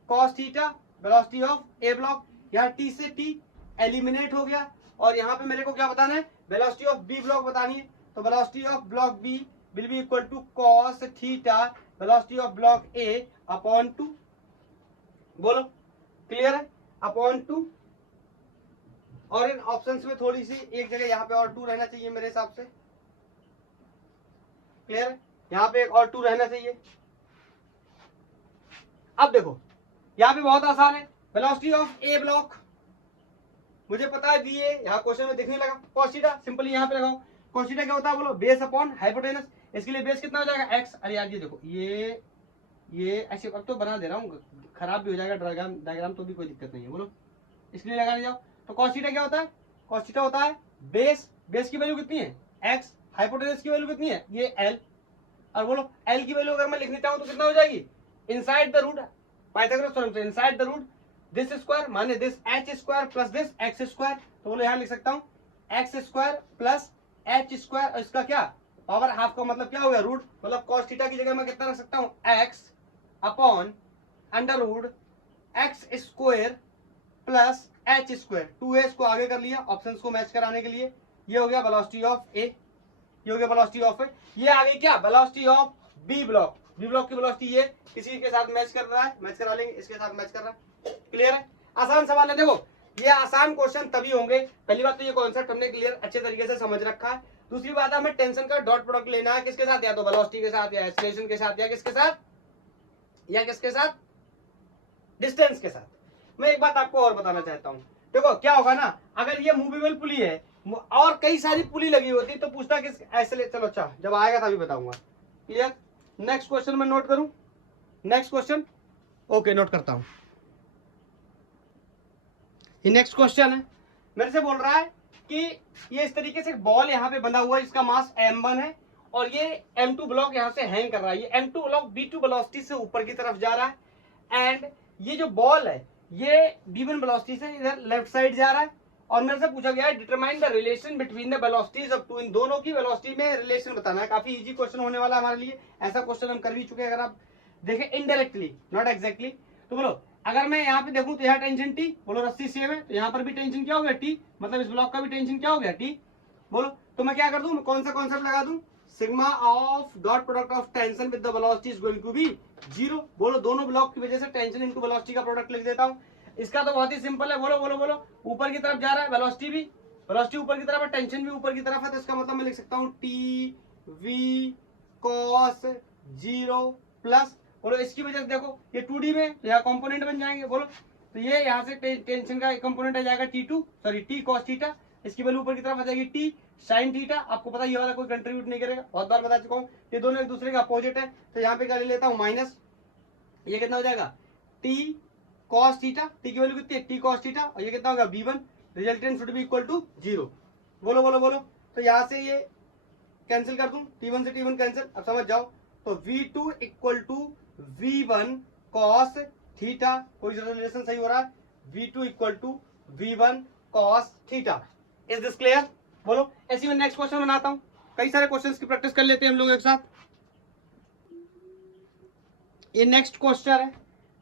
cos theta velocity of A block, यहाँ टी से टी एलिमिनेट हो गया, और यहाँ पे मेरे को क्या बताना है वेलोसिटी ऑफ बी ब्लॉक बतानी है। तो velocity of block b will be equal to cos theta velocity of block a upon 2। बोलो क्लियर है, अपॉन 2। और इन ऑप्शंस में थोड़ी सी एक जगह यहाँ पे और 2 रहना चाहिए मेरे हिसाब से, क्लियर है, यहाँ पे एक और 2 रहना चाहिए। अब देखो यहाँ पे बहुत आसान है, वेलोसिटी ऑफ ए ब्लॉक मुझे पता है वी ए, यहाँ क्वेश्चन में दिखने लगा, कॉस थीटा सिंपली यहाँ पे लगाओ। कॉस थीटा क्या होता है बोलो, बेस अपॉन हाइपोटेनस, इसके लिए बेस कितना हो जाएगा एक्स। अरे यार ये देखो ये ऐसे अब तो बना दे रहा हूँ, खराब भी हो जाएगा डायग्राम तो भी कोई दिक्कत नहीं है। बोलो इसके लिए लगाने जाओ, तो कॉस थीटा क्या होता है, कॉस थीटा होता है बेस की वैल्यू कितनी है एक्स, हाइपोटेनस की वैल्यू कितनी है ये एल, और बोलो एल की वैल्यू अगर मैं लिखना चाहूँ तो कितना हो जाएगी inside the root, Pythagoras theorem से inside the root this square माने this H square plus this X square. तो बोलो यहाँ लिख सकता हूँ X square plus H square, और इसका क्या पावर हाफ का मतलब क्या हो गया रूट, मतलब कॉस थीटा की जगह मैं कितना रख सकता हूँ x upon under root x square plus H square, 2a को आगे कर लिया ऑप्शंस को मैच कराने के लिए। ये हो गया वेलोसिटी ऑफ ए, ये हो गया वेलोसिटी ऑफ ए। ये आगे क्या velocity of B block, b block की वेलोसिटी ये किसी के साथ मैच कर रहा है, मैच करा लेंगे, इसके साथ मैच कर रहा है। क्लियर है, आसान सवाल है। देखो ये आसान क्वेश्चन तभी होंगे, पहली बात तो ये कॉन्सेप्ट हमने क्लियर अच्छे तरीके से समझ रखा है। दूसरी बात है हमें टेंशन का डॉट प्रोडक्ट लेना है, किसके साथ, या तो वेलोसिटी के साथ, या एक्सीलरेशन के साथ, या किसके साथ, या किसके साथ डिस्टेंस के साथ। मैं एक बात आपको और बताना चाहता हूँ, देखो क्या होगा ना, अगर ये मूवेबल पुली है और कई सारी पुली लगी होती तो पूछता किस ऐसे, चलो अच्छा जब आएगा तभी बताऊंगा। क्लियर, नेक्स्ट क्वेश्चन मैं नोट करूं, नेक्स्ट क्वेश्चन, ओके नोट करता हूं। ये नेक्स्ट क्वेश्चन है, मेरे से बोल रहा है कि ये इस तरीके से बॉल यहाँ पे बंधा हुआ है जिसका मास m1 है, और ये m2 ब्लॉक यहाँ से हैंग कर रहा है, ये m2 ब्लॉक b2 वेलोसिटी से ऊपर की तरफ जा रहा है, एंड ये जो बॉल है ये b1 वेलोसिटी से इधर लेफ्ट साइड जा रहा है। और मेरे से पूछा गया है determine the relation between the velocities of two, इन दोनों की वेलोसिटी में रिलेशन बताना है। काफी इजी क्वेश्चन होने वाला हमारे लिए, ऐसा क्वेश्चन हम कर भी चुके हैं अगर आप देखें इनडायरेक्टली नॉट एग्जैक्टली। तो बोलो अगर मैं यहाँ पे देखूं तो यहाँ टेंशन टी, बोलो रस्सी सेम है तो यहाँ पर भी टेंशन क्या हो गया टी, मतलब इस ब्लॉक का भी टेंशन क्या हो गया टी। बोलो तो मैं क्या कर दूं, कौन सा कॉन्सेप्ट लगा दूं, sigma of dot product of tension with the velocity is going to be 0। बोलो दोनों ब्लॉक की वजह से टेंशन इनटू वेलोसिटी का प्रोडक्ट लिख देता हूं। इसका तो बहुत ही सिंपल है, बोलो बोलो बोलो, ऊपर की तरफ जा रहा है वेलोसिटी भी, वेलोसिटी ऊपर की तरफ है, टेंशन भी ऊपर की तरफ है, तो इसका मतलब मैं लिख सकता हूँ टी वी कॉस 0 प्लस, बोलो इसकी वजह से देखो ये 2D में तो यहाँ कंपोनेंट बन जाएंगे। बोलो तो ये यहाँ से टेंशन का कंपोनेंट आ जाएगा T2, sorry T cos theta, इसकी वैल्यू ऊपर की तरफ आ जाएगी टी साइन थीटा। आपको पता है ये वाला कोई कंट्रीब्यूट नहीं करेगा, बहुत बार बता चुका हूँ, ये दोनों एक दूसरे का अपोजिट है, तो यहाँ पे क्या ले लेता हूँ माइनस, ये कितना हो जाएगा टी कॉस थीटा, टी की वैल्यू कितनी है टी कॉस थीटा, और ये कितना होगा b1, resultant should be equal to 0। बोलो बोलो बोलो, तो यहाँ से ये कैंसिल कर दूं, T1 से T1 कैंसिल, अब समझ जाओ, तो V2 equal to V1 cos theta, कोई रिलेशन सही हो रहा है, V2 equal to V1 cos theta. Is this clear? बोलो ऐसे में नेक्स्ट क्वेश्चन बनाता हूं, कई सारे क्वेश्चंस की प्रैक्टिस कर लेते हैं हम लोग एक साथ। ये नेक्स्ट क्वेश्चन है,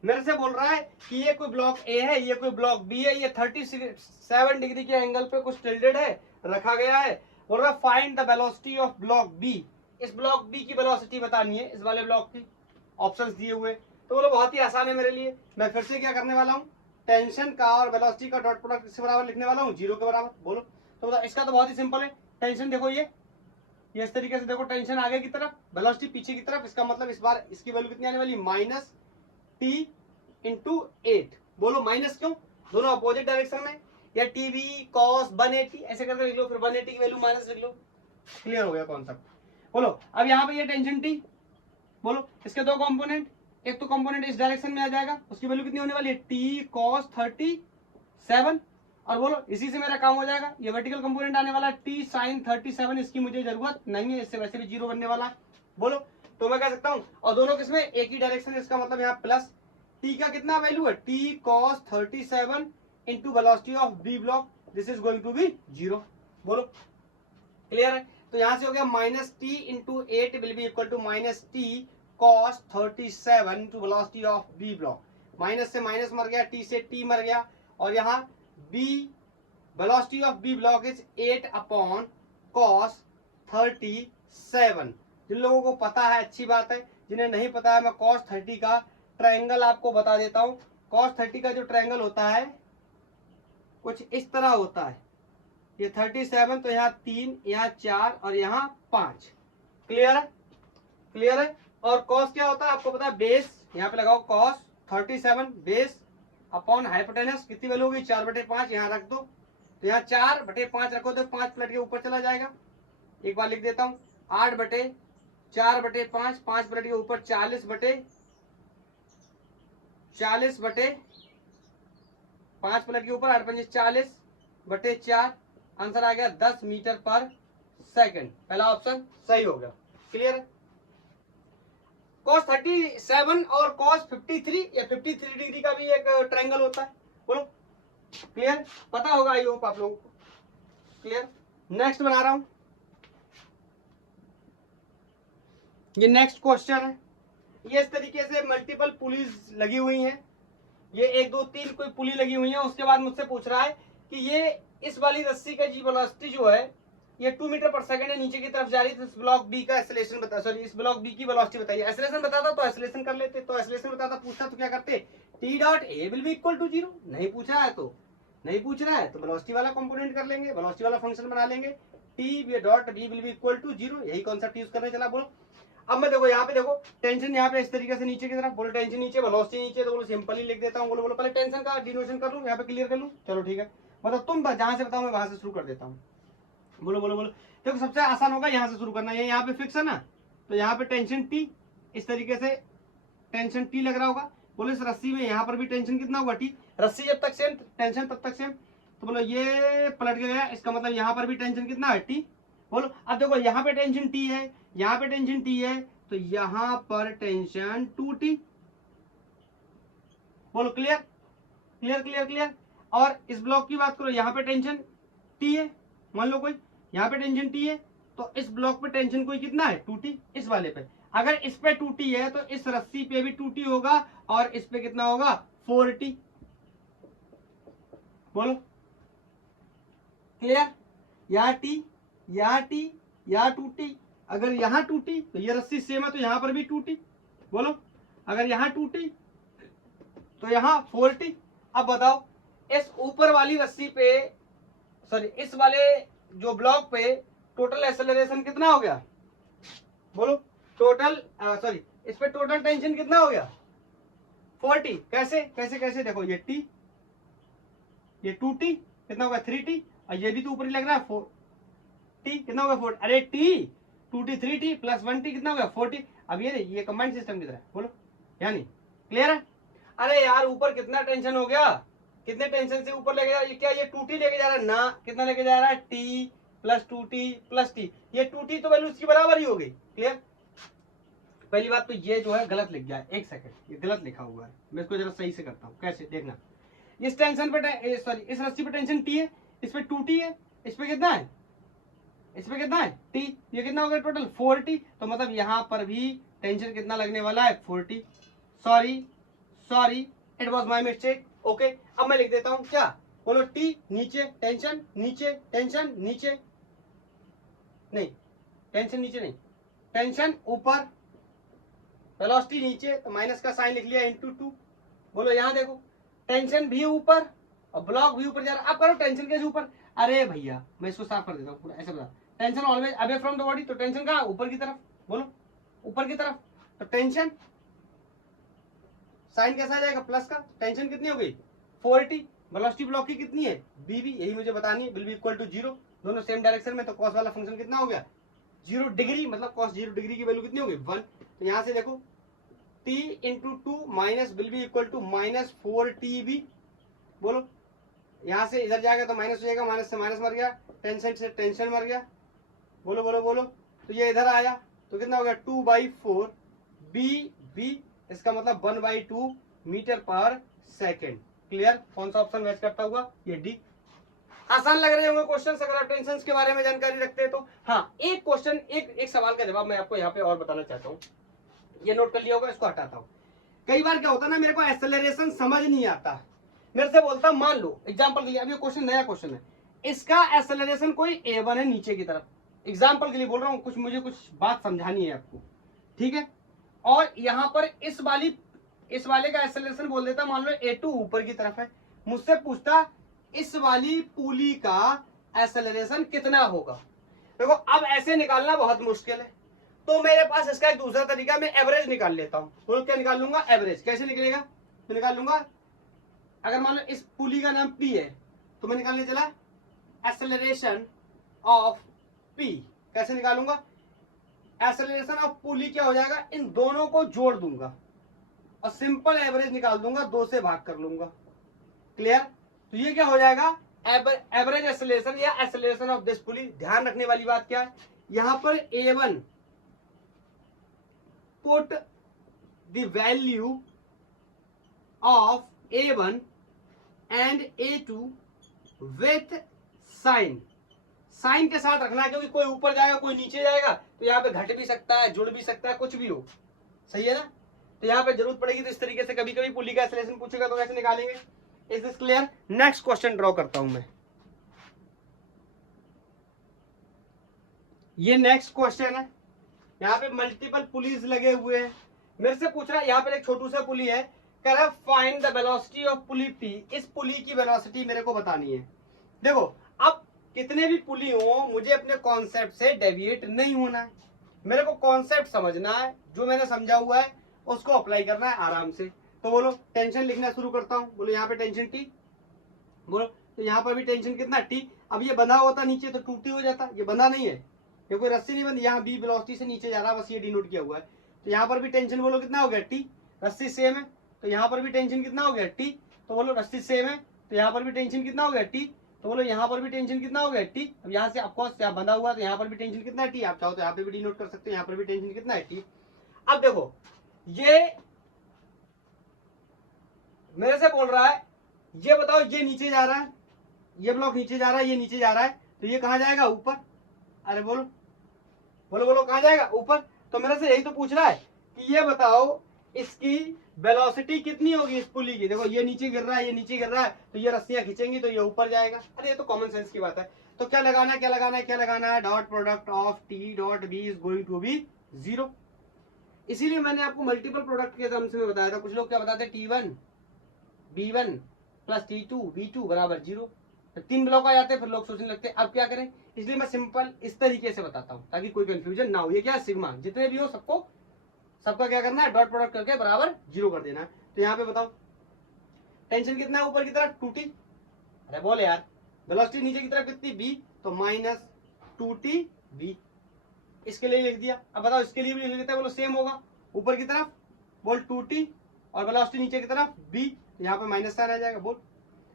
मेरे से बोल रहा है कि ये कोई ब्लॉक ए है, ये कोई ब्लॉक बी है, ये 37 डिग्री के एंगल पे कुछ टिल्डेड है, रखा गया है। बोल रहा है find the velocity of block b. इस ब्लॉक बी की वेलोसिटी बतानी है, इस वाले ब्लॉक की। ऑप्शंस दिए हुए, तो बोलो बहुत ही आसान है मेरे लिए। मैं फिर से क्या करने वाला हूँ, टेंशन का और वेलोसिटी का डॉट प्रोडक्ट किसके बराबर लिखने वाला हूँ, 0 के बराबर। बोलो तो बताओ, इसका तो बहुत ही सिंपल है। टेंशन देखो ये इस तरीके से देखो, टेंशन आगे की तरफ, वेलोसिटी पीछे की तरफ। इसका मतलब इस बार इसकी वैल्यू कितनी आने वाली, माइनस टी इंटू 8। बोलो माइनस क्यों, दोनों अपोजिट डायरेक्शन में। या टीवी कॉस 180 ऐसे करके लिख लो, फिर 180 की वैल्यू माइनस लिख लो। क्लियर हो गया कॉन्सेप्ट। बोलो अब यहाँ पे ये टेंशन टी, बोलो इसके दो कंपोनेंट, एक तो कंपोनेंट इस डायरेक्शन में आ जाएगा, उसकी वैल्यू कितनी होने वाली है, टी कॉस 37। और बोलो इसी से मेरा काम हो जाएगा। ये वर्टिकल कंपोनेंट आने वाला है टी साइन 37, इसकी मुझे जरूरत नहीं है, इससे वैसे भी 0 बनने वाला है। बोलो तो मैं कह सकता हूँ, और दोनों किसमें, एक ही डायरेक्शन है, इसका मतलब यहाँ प्लस टी का कितना वैल्यू है, t cos 37 into velocity of B block, this is going to be 0। बोलो क्लियर है। तो यहां से हो गया minus t into 8 will be equal to minus t cos 37 to velocity of B block. Minus से माइनस मर गया, टी से टी मर गया, और यहाँ b velocity of B block is 8 upon cos 37। जिन लोगों को पता है अच्छी बात है, जिन्हें नहीं पता है मैं कॉस 30 का ट्रायंगल आपको बता देता हूँ। कॉस 30 का जो ट्रायंगल होता है कुछ इस तरह होता है। ये 37, तो यहाँ 3, यहाँ 4 और यहाँ 5। क्लियर है, क्लियर है। और कॉस क्या होता है आपको पता है, बेस, यहाँ पे लगाओ कॉस 37 बेस अपॉन हाइपोटेनस, कितनी वैल्यू होगी 4/5, यहाँ रख दो। तो यहाँ 4/5 रखो तो 5 पलट के ऊपर चला जाएगा। एक बार लिख देता हूँ, 8/4/5, 5 पलट के ऊपर 40/5 पलट के ऊपर 8×5 40/4, आंसर आ गया 10 मीटर पर सेकंड। पहला ऑप्शन सही हो गया। क्लियर है। cos 37 और cos 53 या 53 डिग्री का भी एक ट्रायंगल होता है। बोलो क्लियर, पता होगा आई होप आप लोगों को। क्लियर। नेक्स्ट बना रहा हूं, ये नेक्स्ट क्वेश्चन है। ये इस तरीके से मल्टीपल पुलीज लगी हुई हैं, ये 1 2 3 कोई पुली लगी हुई है। उसके बाद मुझसे पूछ रहा है कि ये इस वाली रस्सी का जी वेलोसिटी जो है ये 2 मीटर पर सेकंड है, नीचे की तरफ जा रही है। तो इस ब्लॉक बी का एक्सेलरेशन बता, सॉरी इस ब्लॉक बी की वेलोसिटी बताइए। एक्सेलरेशन बताता तो एक्सेलरेशन कर लेते, तो एक्सेलरेशन बताता पूछता तो क्या करते, t dot a will be equal to 0। नहीं पूछा है तो नहीं पूछ रहा है तो वेलोसिटी वाला कंपोनेंट कर लेंगे, वेलोसिटी वाला फंक्शन बना लेंगे, t dot b will be equal to 0। यही कॉन्सेप्ट यूज करने चला। बोलो अब मैं देखो यहाँ पे देखो टेंशन यहाँ पे इस तरीके से नीचे की तरफ, बोलो टेंशन नीचे वेलोसिटी नीचे, तो बोलो सिंपल ही लिख देता हूँ। बोलो बोलो पहले टेंशन का डिनोशन कर लूँ, यहाँ पे क्लियर कर लूँ, चलो ठीक है। मतलब तुम जहां से बताओ मैं वहां से शुरू कर देता हूँ। बोलो बोलो बोलो, देखो सबसे आसान होगा यहाँ से शुरू करना। ये यहाँ पे फिक्स है ना, तो यहाँ पे टेंशन टी, इस तरीके से टेंशन टी लग रहा होगा। बोलो इस रस्सी में यहाँ पर भी टेंशन कितना होगा, टी। रस्सी जब तक सेम टेंशन तब तक सेम। तो बोलो ये पलट के गया, इसका मतलब यहाँ पर भी टेंशन कितना है, टी। बोलो अब देखो यहाँ पे टेंशन टी है, यहाँ पे टेंशन टी है, तो यहाँ पर टेंशन 2t। बोलो क्लियर क्लियर क्लियर क्लियर। और इस ब्लॉक की बात करो, यहाँ पे टेंशन टी है, मान लो कोई यहाँ पे टेंशन टी है, तो इस ब्लॉक पे टेंशन कोई कितना है 2t। इस वाले पे अगर इस पे 2t है तो इस रस्सी पे भी 2t होगा, और इस पे कितना होगा 4t। बोलो क्लियर। यहाँ t, यहाँ t, यहाँ 2t। अगर यहाँ 2t तो ये रस्सी सेम है, तो यहाँ पर भी 2t। बोलो अगर यहाँ 2t तो यहाँ 4t। अब बताओ इस ऊपर वाली रस्सी पे, सॉरी इस वाले जो ब्लॉक पे टोटल एक्सेलरेशन कितना हो गया। बोलो टोटल, सॉरी इस पे टोटल टेंशन कितना हो गया 4t। कैसे कैसे कैसे, देखो ये t, ये 2t कितना होगा 3t, और ये भी तो ऊपर ही लग रहा है 4t कितना होगा 4। अरे t 2t 3t plus 1t कितना होगा 4t। अब ये कंबाइंड सिस्टम की तरह। बोलो यानी क्लियर है। अरे यार ऊपर कितना टेंशन हो गया, कितने टेंशन से ऊपर लेके जा रहा है, क्या ये 2t लेके जा रहा है ना, कितना लेके जा रहा है t plus 2t plus t। ये 2t तो वैल्यू उसकी बराबर ही हो गई। क्लियर। पहली बात तो ये जो है गलत लिख गया है, एक सेकंड, ये गलत लिखा हुआ है, मैं इसको जरा सही से करता हूँ। कैसे देखना, इस टेंशन पे सॉरी इस रस्सी पे टेंशन t है, इस पे 2t है, इस पे कितना है, इस पे कितना है t, ये कितना हो गया टोटल 4t। तो मतलब यहाँ पर भी टेंशन कितना लगने वाला है 4t। Sorry sorry, it was my mistake. Okay, अब मैं लिख देता हूं क्या, बोलो टी नीचे टेंशन, नीचे टेंशन, नीचे नहीं टेंशन, नीचे नहीं टेंशन, ऊपर वेलोसिटी नीचे, तो माइनस का साइन लिख लिया इंटू 2। बोलो यहां देखो टेंशन भी ऊपर और ब्लॉक भी ऊपर जा रहा है। अब करो टेंशन कैसे ऊपर, अरे भैया मैं इसको साफ कर देता हूँ पूरा, ऐसे बता, tension always away from the body, तो टेंशन कहाँ, ऊपर की तरफ, बोलो ऊपर की तरफ, तो टेंशन साइन कैसा आ जाएगा, प्लस का, टेंशन कितनी हो गई 4t, वेलोसिटी ब्लॉक की कितनी है bv, यही मुझे बतानी है, विल बी इक्वल टू 0, दोनों सेम डायरेक्शन में, तो कॉस वाला फंक्शन कितना हो गया 0 डिग्री, मतलब कॉस 0 डिग्री की वैल्यू कितनी हो गई 1। तो यहां से देखो t into 2 minus will be equal to minus 4tb, बोलो यहां से इधर जाएगा तो माइनस हो जाएगा, माइनस से माइनस मर गया, टेंशन से टेंशन मर गया, बोलो बोलो बोलो, तो ये इधर आया तो कितना हो गया 2/4 bv, इसका मतलब 1/2 मीटर पर सेकेंड। क्लियर, कौन सा ऑप्शन मैच करता हुआ, ये डी। आसान लग रहे होंगे क्वेश्चन, अगर आप टेंशन के बारे में जानकारी रखते हैं तो। हाँ, एक क्वेश्चन, एक सवाल का जवाब मैं आपको यहाँ पे और बताना चाहता हूँ, ये नोट कर लिया होगा, इसको हटाता हूँ। कई बार क्या होता है ना, मेरे को एक्सेलरेशन समझ नहीं आता, मेरे से बोलता मान लो एग्जाम्पल के लिए, अभी क्वेश्चन नया क्वेश्चन है, इसका एक्सेलरेशन कोई a1 है नीचे की तरफ, एग्जाम्पल के लिए बोल रहा हूँ, कुछ मुझे कुछ बात समझानी है आपको, ठीक है। और यहाँ पर इस वाले का एक्सेलरेशन बोल देता, मान लो a2 ऊपर की तरफ है, मुझसे पूछता इस वाली पुली का एक्सेलरेशन कितना होगा। देखो अब ऐसे निकालना बहुत मुश्किल है, तो मेरे पास इसका एक दूसरा तरीका, मैं एवरेज निकाल लेता हूं। बोलो क्या निकाल लूंगा, एवरेज। कैसे निकलेगा, तो निकाल लूंगा, अगर मान लो इस पुली का नाम P है तो मैं निकालने चला एक्सेलरेशन ऑफ P, कैसे निकालूंगा, एक्सेलरेशन ऑफ पुली क्या हो जाएगा, इन दोनों को जोड़ दूंगा और सिंपल एवरेज निकाल दूंगा, 2 से भाग कर लूंगा। क्लियर, तो ये क्या हो जाएगा, एवरेज एक्सेलरेशन या एक्सेलरेशन ऑफ दिस पुली। ध्यान रखने वाली बात क्या है, यहां पर a1 put the value of a1 and a2 with sign, sign के साथ रखना है, क्योंकि कोई ऊपर जाएगा कोई नीचे जाएगा, तो यहाँ पे घट भी सकता है, जुड़ भी सकता है, कुछ भी हो, सही है ना। तो यहाँ पे जरूरत पड़ेगी, तो इस तरीके से कभी कभी पुली का एक्सेलरेशन पूछेगा तो कैसे निकालेंगे। Is this clear. Next question draw करता हूं मैं, ये नेक्स्ट क्वेश्चन है, यहाँ पे मल्टीपल पुलीज लगे हुए हैं, मेरे से पूछ रहा है, यहाँ पे एक छोटू सा पुली है, कह रहा है find the velocity of pulley P, इस पुली की वेलोसिटी मेरे को बतानी है। देखो अब कितने भी पुली हो, मुझे अपने कॉन्सेप्ट से डेविएट नहीं होना है, मेरे को कॉन्सेप्ट समझना है, जो मैंने समझा हुआ है उसको अप्लाई करना है आराम से। तो बोलो टेंशन लिखना शुरू करता हूं, बोलो यहाँ पे टेंशन T, बोलो तो यहाँ पर भी टेंशन कितना T। अब ये बंधा होता नीचे तो 2T हो जाता, ये बंधा नहीं है, ये कोई रस्सी नहीं बंधी, यहाँ B वेलोसिटी से नीचे जा रहा है, बस ये डिनोट किया हुआ है। तो यहाँ पर भी टेंशन बोलो कितना हो गया T, रस्सी सेम है, तो यहाँ पर भी टेंशन कितना हो गया T, तो बोलो रस्सी सेम है, तो यहाँ पर भी टेंशन कितना हो गया T, तो बोलो यहाँ पर भी टेंशन कितना हो गया T। अब यहाँ से ऑफकोर्स यहाँ बंधा हुआ, तो यहाँ पर भी टेंशन कितना है T, आप चाहो तो यहाँ पे भी डिनोट कर सकते हो, यहाँ पर भी टेंशन कितना है T। अब देखो ये मेरे से बोल रहा है, ये बताओ ये नीचे जा रहा है, ये ब्लॉक नीचे जा रहा है, ये नीचे जा रहा है, तो ये कहाँ जाएगा, ऊपर। अरे बोलो बोलो बोलो, कहाँ जाएगा, ऊपर। तो मेरे से यही तो पूछ रहा है कि ये बताओ इसकी वेलोसिटी कितनी होगी इस पुली की। देखो ये नीचे गिर रहा है, ये नीचे गिर रहा है, तो ये रस्सियां खींचेंगी तो ये ऊपर जाएगा। अरे ये तो कॉमन सेंस की बात है। तो क्या लगाना है, क्या लगाना है, क्या लगाना है, dot product of t dot b is going to be 0। इसीलिए मैंने आपको मल्टीपल प्रोडक्ट के टर्म्स में बताया था। कुछ लोग क्या बताते हैं, T1 B1 plus T2 B2 बराबर 0, तो 3 ब्लॉक आ जाते हैं, फिर लोग सोचने लगते हैं अब क्या करें। इसलिए मैं सिंपल इस तरीके से बताता हूं ताकि कोई कंफ्यूजन ना हो। ये क्या है, सिग्मा, जितने भी हो सबका क्या करना है, डॉट प्रोडक्ट करके बराबर 0 कर देना है। तो यहाँ पे बताओ टेंशन कितना है ऊपर की तरफ 2T, अरे बोल यार, वेलोसिटी नीचे की तरफ कितनी B, तो माइनस 2TB, इसके लिए लिख दिया। अब बताओ इसके लिए भी लिख देता है, बोलो सेम होगा, ऊपर की तरफ बोल 2T और वेलोसिटी नीचे की तरफ B, यहाँ पे माइनस साइन आ जाएगा, बोल।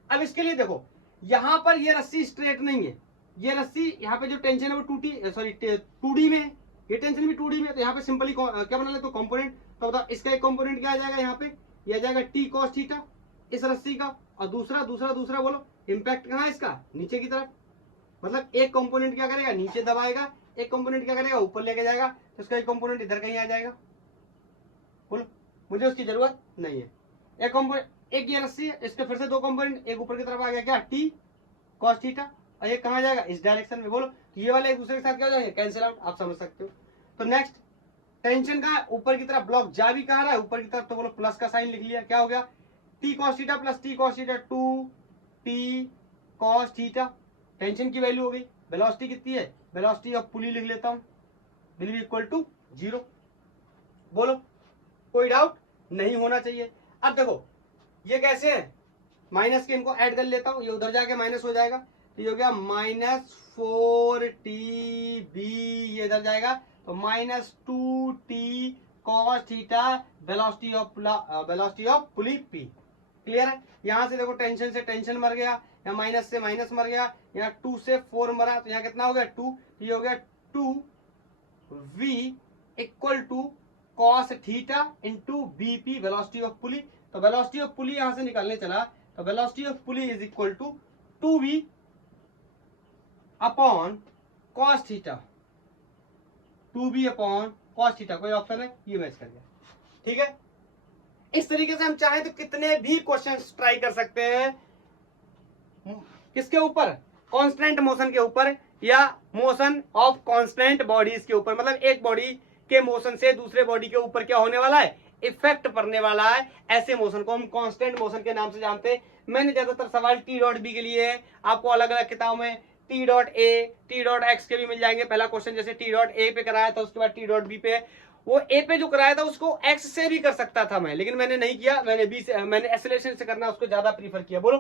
अब इसके लिए देखो यहाँ पर ये रस्सी स्ट्रेट नहीं है, ये रस्सी यहाँ पे जो टेंशन है वो 2D में है, ये टेंशन भी 2D में, तो यहाँ पे सिंपली क्या बना ले तो कंपोनेंट। तो बताओ इसका एक कंपोनेंट क्या आ जाएगा, यहाँ पे ये आ जाएगा T cos थीटा इस रस्सी का, और दूसरा दूसरा दूसरा बोलो इम्पैक्ट कहाँ है इसका, नीचे की तरफ। मतलब एक कंपोनेंट क्या करेगा, नीचे दबाएगा, एक कंपोनेंट क्या करेगा, ऊपर लेके जाएगा, तो इसका एक कंपोनेंट इधर कहीं आ जाएगा, बोलो मुझे उसकी जरूरत नहीं है। एक कंपोनेंट, एक ये रस्सी है, इसके फिर से दो कंपोनेंट, एक ऊपर की तरफ आ गया क्या टी कॉस थीटा, और ये कहाँ जाएगा इस डायरेक्शन में। बोलो ये वाले एक दूसरे के साथ क्या हो जाएंगे, कैंसिल आउट, आप समझ सकते हो। तो नेक्स्ट टेंशन कहाँ है, ऊपर की तरफ, ब्लॉक जा भी कहाँ रहा है ऊपर की तरफ, तो बोलो प्लस का साइन लिख लिया, क्या हो गया T cos theta plus T cos theta, 2t cos theta, tension की वैल्यू हो गई। वेलोसिटी कितनी है, वेलोसिटी ऑफ पुली लिख लेता हूं, विल बी इक्वल टू 0। बोलो कोई डाउट नहीं होना चाहिए। अब देखो ये कैसे है, माइनस के इनको ऐड कर लेता हूं, ये उधर जाके माइनस हो जाएगा, तो ये हो गया -4tb, ये इधर जाएगा तो -2t cos theta velocity of pulley p। Clear है। यहां से देखो टेंशन से टेंशन मर गया, यहाँ माइनस से माइनस मर गया, यहाँ 2 से 4 मरा, तो यहाँ कितना हो गया 2, ये हो गया 2v equal to cos theta into vp velocity of pulley. तो वेलोसिटी ऑफ पुली यहां से निकालने चला, तो velocity of pulley is equal to 2v upon cos theta, 2v upon cos theta, कोई ऑप्शन है, ये मैच कर गया। ठीक है, इस तरीके से हम चाहें तो कितने भी क्वेश्चंस ट्राई कर सकते हैं, किसके ऊपर, कांस्टेंट मोशन के ऊपर या मोशन ऑफ कांस्टेंट बॉडीज के ऊपर, मतलब एक बॉडी के मोशन से दूसरे बॉडी के ऊपर क्या होने वाला है, इफेक्ट पड़ने वाला है, ऐसे मोशन को हम कांस्टेंट मोशन के नाम से जानते हैं। मैंने ज्यादातर सवाल टी डॉट बी के लिए है, आपको अलग अलग किताबों में T dot A T dot x के भी मिल जाएंगे। पहला क्वेश्चन जैसे टी डॉट ए पे कराया था, उसके बाद टी डॉट बी पे, वो ए पे जो कराया था उसको एक्स से भी कर सकता था मैं, लेकिन मैंने नहीं किया, मैंने बी से, मैंने एक्सेलरेशन से करना उसको ज्यादा प्रीफर किया। बोलो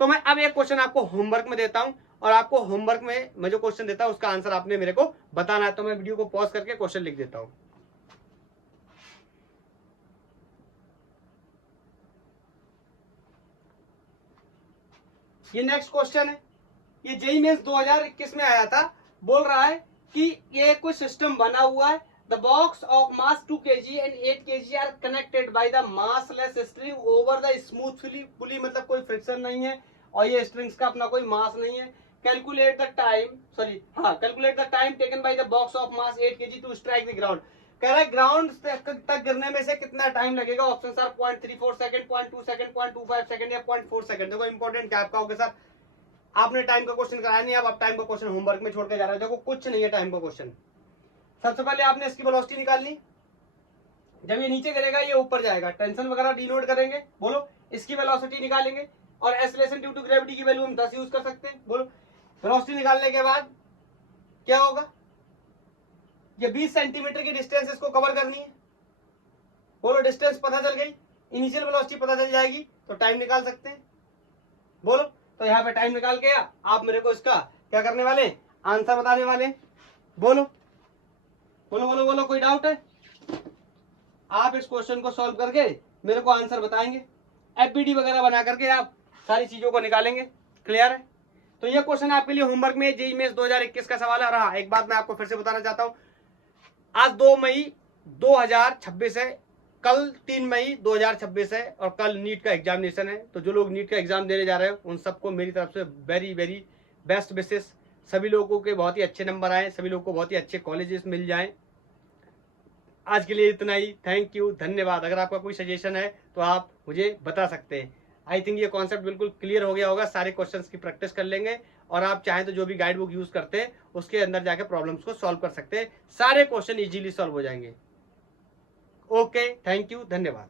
तो मैं अब एक क्वेश्चन आपको होमवर्क में देता हूं, और आपको होमवर्क में मैं जो क्वेश्चन देता हूं उसका आंसर आपने मेरे को बताना है। तो मैं वीडियो को पॉज करके क्वेश्चन लिख देता हूं। ये नेक्स्ट क्वेश्चन है, ये जेईई मेंस 2021 में आया था। बोल रहा है कि ये कोई सिस्टम बना हुआ है, the box of mass 2 kg and 8 kg are connected by the massless string over the smooth pulley, मतलब कोई फ्रिक्शन नहीं है और ये स्ट्रिंग्स का अपना कोई मास नहीं है। Calculate the time taken by the box of mass 8 kg to strike the ground. कह रहा है ग्राउंड तक गिरने में से कितना टाइम लगेगा। Option are 0.34 second, 0.2 second, 0.25 second या 0.4 सेकंड। देखो इंपॉर्टेंट क्या आपका होगा सर, आपने टाइम का क्वेश्चन कराया नहीं, अब आप टाइम का क्वेश्चन होमवर्क में छोड़ के जा रहे हो। देखो कुछ नहीं है टाइम का क्वेश्चन। सबसे पहले आपने इसकी वेलोसिटी निकालनी, जब ये नीचे गिरेगा ये ऊपर जाएगा, टेंशन वगैरह डिनोट करेंगे। बोलो इसकी वेलोसिटी निकालेंगे, और एक्सेलरेशन ड्यू टू ग्रेविटी की वैल्यू हम 10 यूज कर सकते हैं। बोलो वेलोसिटी निकालने के बाद क्या होगा, ये 20 सेंटीमीटर की डिस्टेंस इसको कवर करनी है। बोलो डिस्टेंस पता चल गई, इनिशियल वेलोसिटी पता चल जाएगी, तो टाइम निकाल सकते हैं। बोलो तो यहाँ पे टाइम निकाल के आप मेरे को इसका क्या करने वाले, आंसर बताने वाले। बोलो बोलो बोलो बोलो, कोई डाउट है? आप इस क्वेश्चन को सॉल्व करके मेरे को आंसर बताएंगे, एफबीडी वगैरह बना करके आप सारी चीजों को निकालेंगे। क्लियर है? तो ये क्वेश्चन आपके लिए होमवर्क में जेईई मेंस 2021 का सवाल है। रहा एक बात मैं आपको फिर से बताना चाहता हूं, आज 2 मई 2026 है, कल 3 मई 2026 है, और कल नीट का एग्जामिनेशन है। तो जो लोग नीट का एग्जाम देने जा रहे हैं उन सबको मेरी तरफ से वेरी वेरी बेस्ट विशेस। सभी लोगों के बहुत ही अच्छे नंबर आए, सभी लोगों को बहुत ही अच्छे कॉलेजेस मिल जाएं। आज के लिए इतना ही, थैंक यू, धन्यवाद। अगर आपका कोई सजेशन है तो आप मुझे बता सकते हैं। आई थिंक ये कॉन्सेप्ट बिल्कुल क्लियर हो गया होगा, सारे क्वेश्चंस की प्रैक्टिस कर लेंगे, और आप चाहें तो जो भी गाइड बुक यूज करते हैं उसके अंदर जाके प्रॉब्लम्स को सॉल्व कर सकते हैं, सारे क्वेश्चन इजीली सॉल्व हो जाएंगे। ओके, थैंक यू, धन्यवाद।